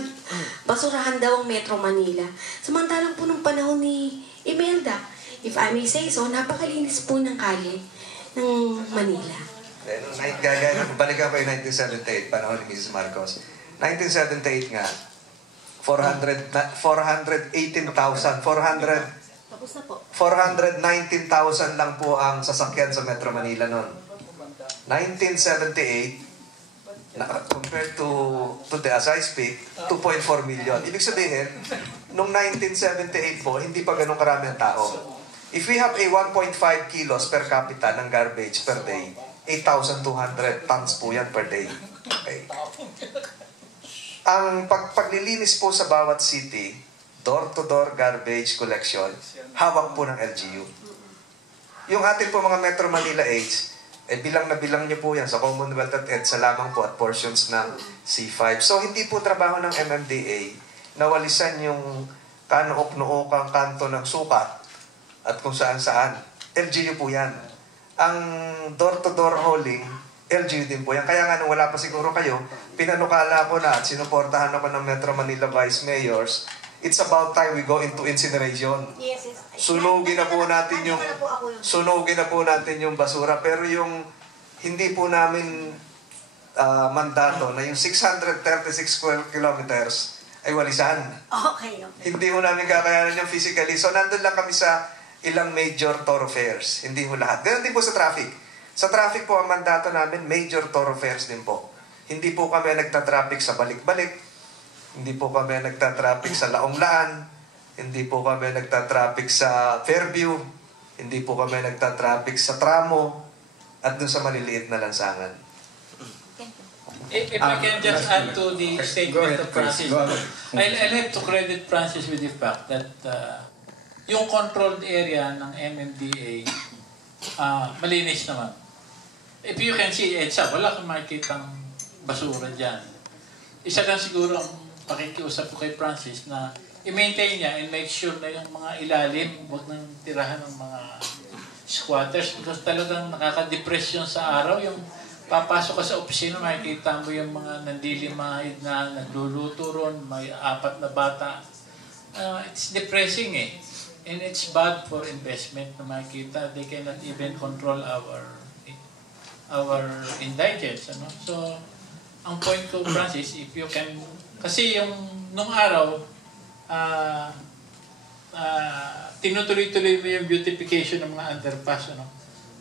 basurahan daw ang Metro Manila. Samantalang po nung panahon ni Imelda, if I may say so, napakalinis po ng kalye ng Manila. Balikan ko yung 1978, panahon ni Mrs. Marcos. 1978 nga, 419,000 lang po ang sasakyan sa Metro Manila noon. 1978, compared to today as I speak, 2.4 million. Ibig sabihin, nung 1978 po, hindi pa ganun karami ang tao. If we have a 1.5 kilos per capita ng garbage per day, 8,200 tons po yan per day. Okay. Ang paglilinis po sa bawat city, door-to-door garbage collection, hawak po ng LGU. Yung ating po mga Metro Manila aids, bilang na bilang niyo po yan sa Commonwealth at EDSA lamang po at portions ng C5. So, hindi po trabaho ng MMDA na walisan yung kanuok-nuokang kanto ng sukat at kung saan-saan. LGU po yan. Ang door-to-door hauling, LGU din po yan. Kaya nga nung wala pa siguro kayo, pinanukala ko na at sinuportahan ako ng Metro Manila Vice Mayors it's about time we go into incineration. Yes, yes. Sunugin na po natin yung basura, pero yung hindi po namin mandato na yung 636 square kilometers ay walisan. Okay. Hindi ho namin kakayanan yung physically. So, nandun lang kami sa ilang major thoroughfares. Hindi ho lahat. Ganun din po sa traffic. Sa traffic po, ang mandato namin, major thoroughfares din po. Hindi po kami nagtatraffic sa balik-balik. Hindi po kami nagtatraffic sa Laong-Laan. Hindi po kami nagtatraffic sa Fairview. Hindi po kami nagtatraffic sa Tramo. At dun sa maliliit na lansangan. If I can just add to the statement of Francis, I'll have to credit Francis with the fact that yung controlled area ng MMDA, malinis naman. If you can see, EDSA, wala kang makikitang basura dyan. Isa lang siguro ang pakikiusap ko kay Francis na i-maintain niya and make sure na yung mga ilalim, huwag nang tirahan ng mga squatters because talagang nakaka-depress yun sa araw. Yung papasok ka sa opisina, makikita mo yung mga nandilimahid na nagluluto ron, may 4 na bata. It's depressing eh. And it's bad for investment na makikita. They cannot even control our indigents. Ano? So, ang point ko, Francis, if you can... Kasi yung nung araw, tinutuloy-tuloy mo yung beautification ng mga underpass. Ano?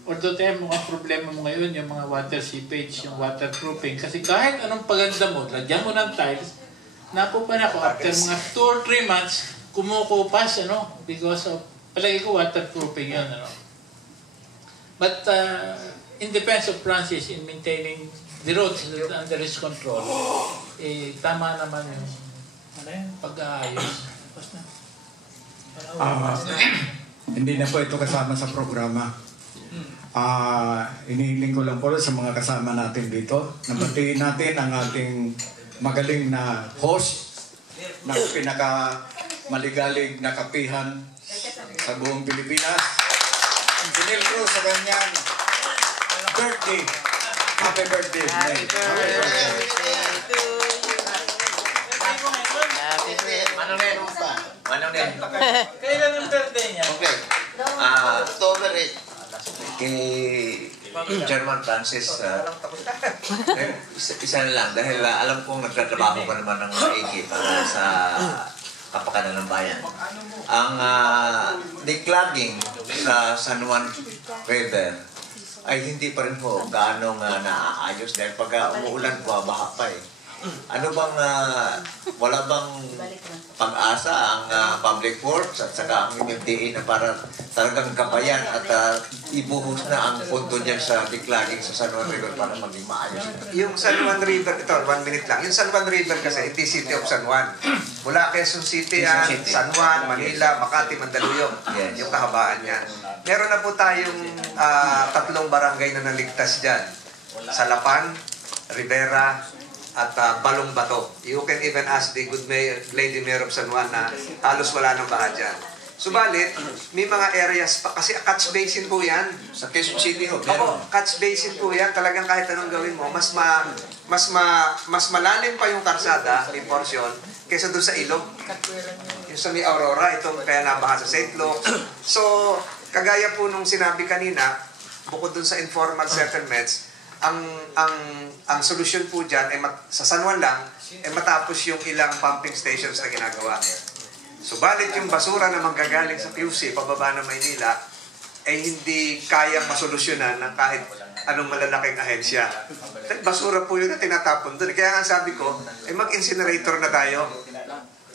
Although tayo mga problema mo ngayon, yung mga water seepage, yung waterproofing. Kasi kahit anong paganda mo, lagyan mo ng tiles, napupan ako after mga 2 or 3 months, kumukupas, ano? Because of, palagi ko waterproofing yun, ano? But in defense of Francis in maintaining the roads under his control, tama naman yung pag-aayos. Hindi na po ito kasama sa programa. Inihiling ko lang po sa mga kasama natin dito. Nabatiin natin ang ating magaling na host ng pinakamaligalig na kapihan sa buong Pilipinas. Pinil Cruz sa kanyang birthday. Happy birthday. Happy birthday to you. Manong din. Kailan ang birthday niya? Okay. October 8. Kay Chairman Francis, isa na lang dahil alam kong nagtatrabaho ka naman ng maigi para sa kapakanan ng bayan. Ang declogging sa San Juan River ay hindi pa rin po gaano naaayos dahil pag umuulan po, baha pa eh. Ano bang, wala bang pag-asa ang public works at saka ang MMDA na para talagang kabayan at ibuhos na ang pondo niyan sa declogging sa San Juan River para maging maayos? Yung San Juan River, ito, 1 minute lang. Yung San Juan River kasi, hindi City of San Juan. Mula Quezon City yan, San Juan, Manila, Makati, Mandaluyong. Yes. Yung kahabaan yan. Meron na po tayong 3 barangay na naligtas dyan. Salapan, Rivera, at Balong Bato. You can even ask the good mayor, Lady Mayor of San Juan na halos wala nang baha dyan. Subalit, may mga areas pa, kasi catch basin po yan. Sa Quezon City ho, Opo, catch basin po yan. Talagang kahit anong gawin mo, mas malalim pa yung karsada, yung portion, kaysa doon sa ilog. Yung sa may Aurora, itong kaya nabaha sa St. Luke's. So, kagaya po nung sinabi kanina, bukod doon sa informal settlements, ang solusyon po dyan ay sa San Juan lang ay matapos yung ilang pumping stations na ginagawa. Subalit yung basura na manggagaling sa QC pababa ng Maynila ay hindi kayang masolusyonan ng kahit anong malalaking ahensya. Basura po yun na tinatapon doon. Kaya nga sabi ko, ay mag-incinerator na tayo.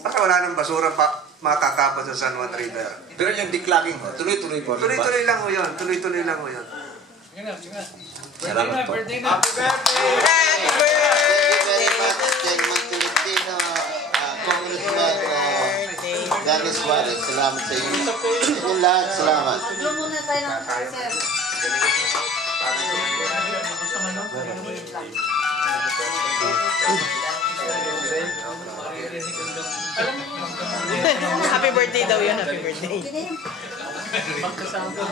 Baka wala ng basura pa matatapon sa San Juan River. Pero yung declogging ho, tuloy-tuloy po. Tuloy-tuloy lang ho yun. Tuloy-tuloy lang ho yun. Salamat po. Birthday na! Happy very much, Chairman Filipino, Congressman Danny Suarez. Salamat sa inyo. Inyong lahat, salamat. Doon muna tayo ng sir. Happy birthday daw yun, happy birthday. Magkasama ko.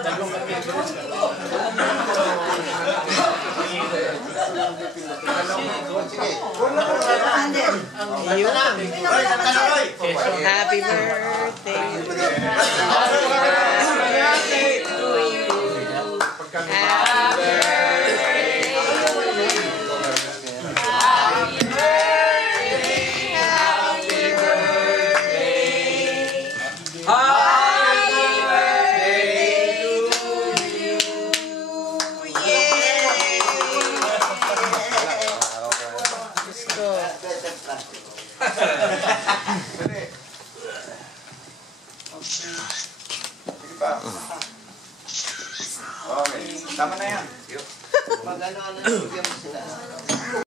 Dalawang kapitbahay. Sige. Ayun. Happy birthday. Happy Sige pa. Okay. Tama na yan. Pag ano, bigyan mo sila.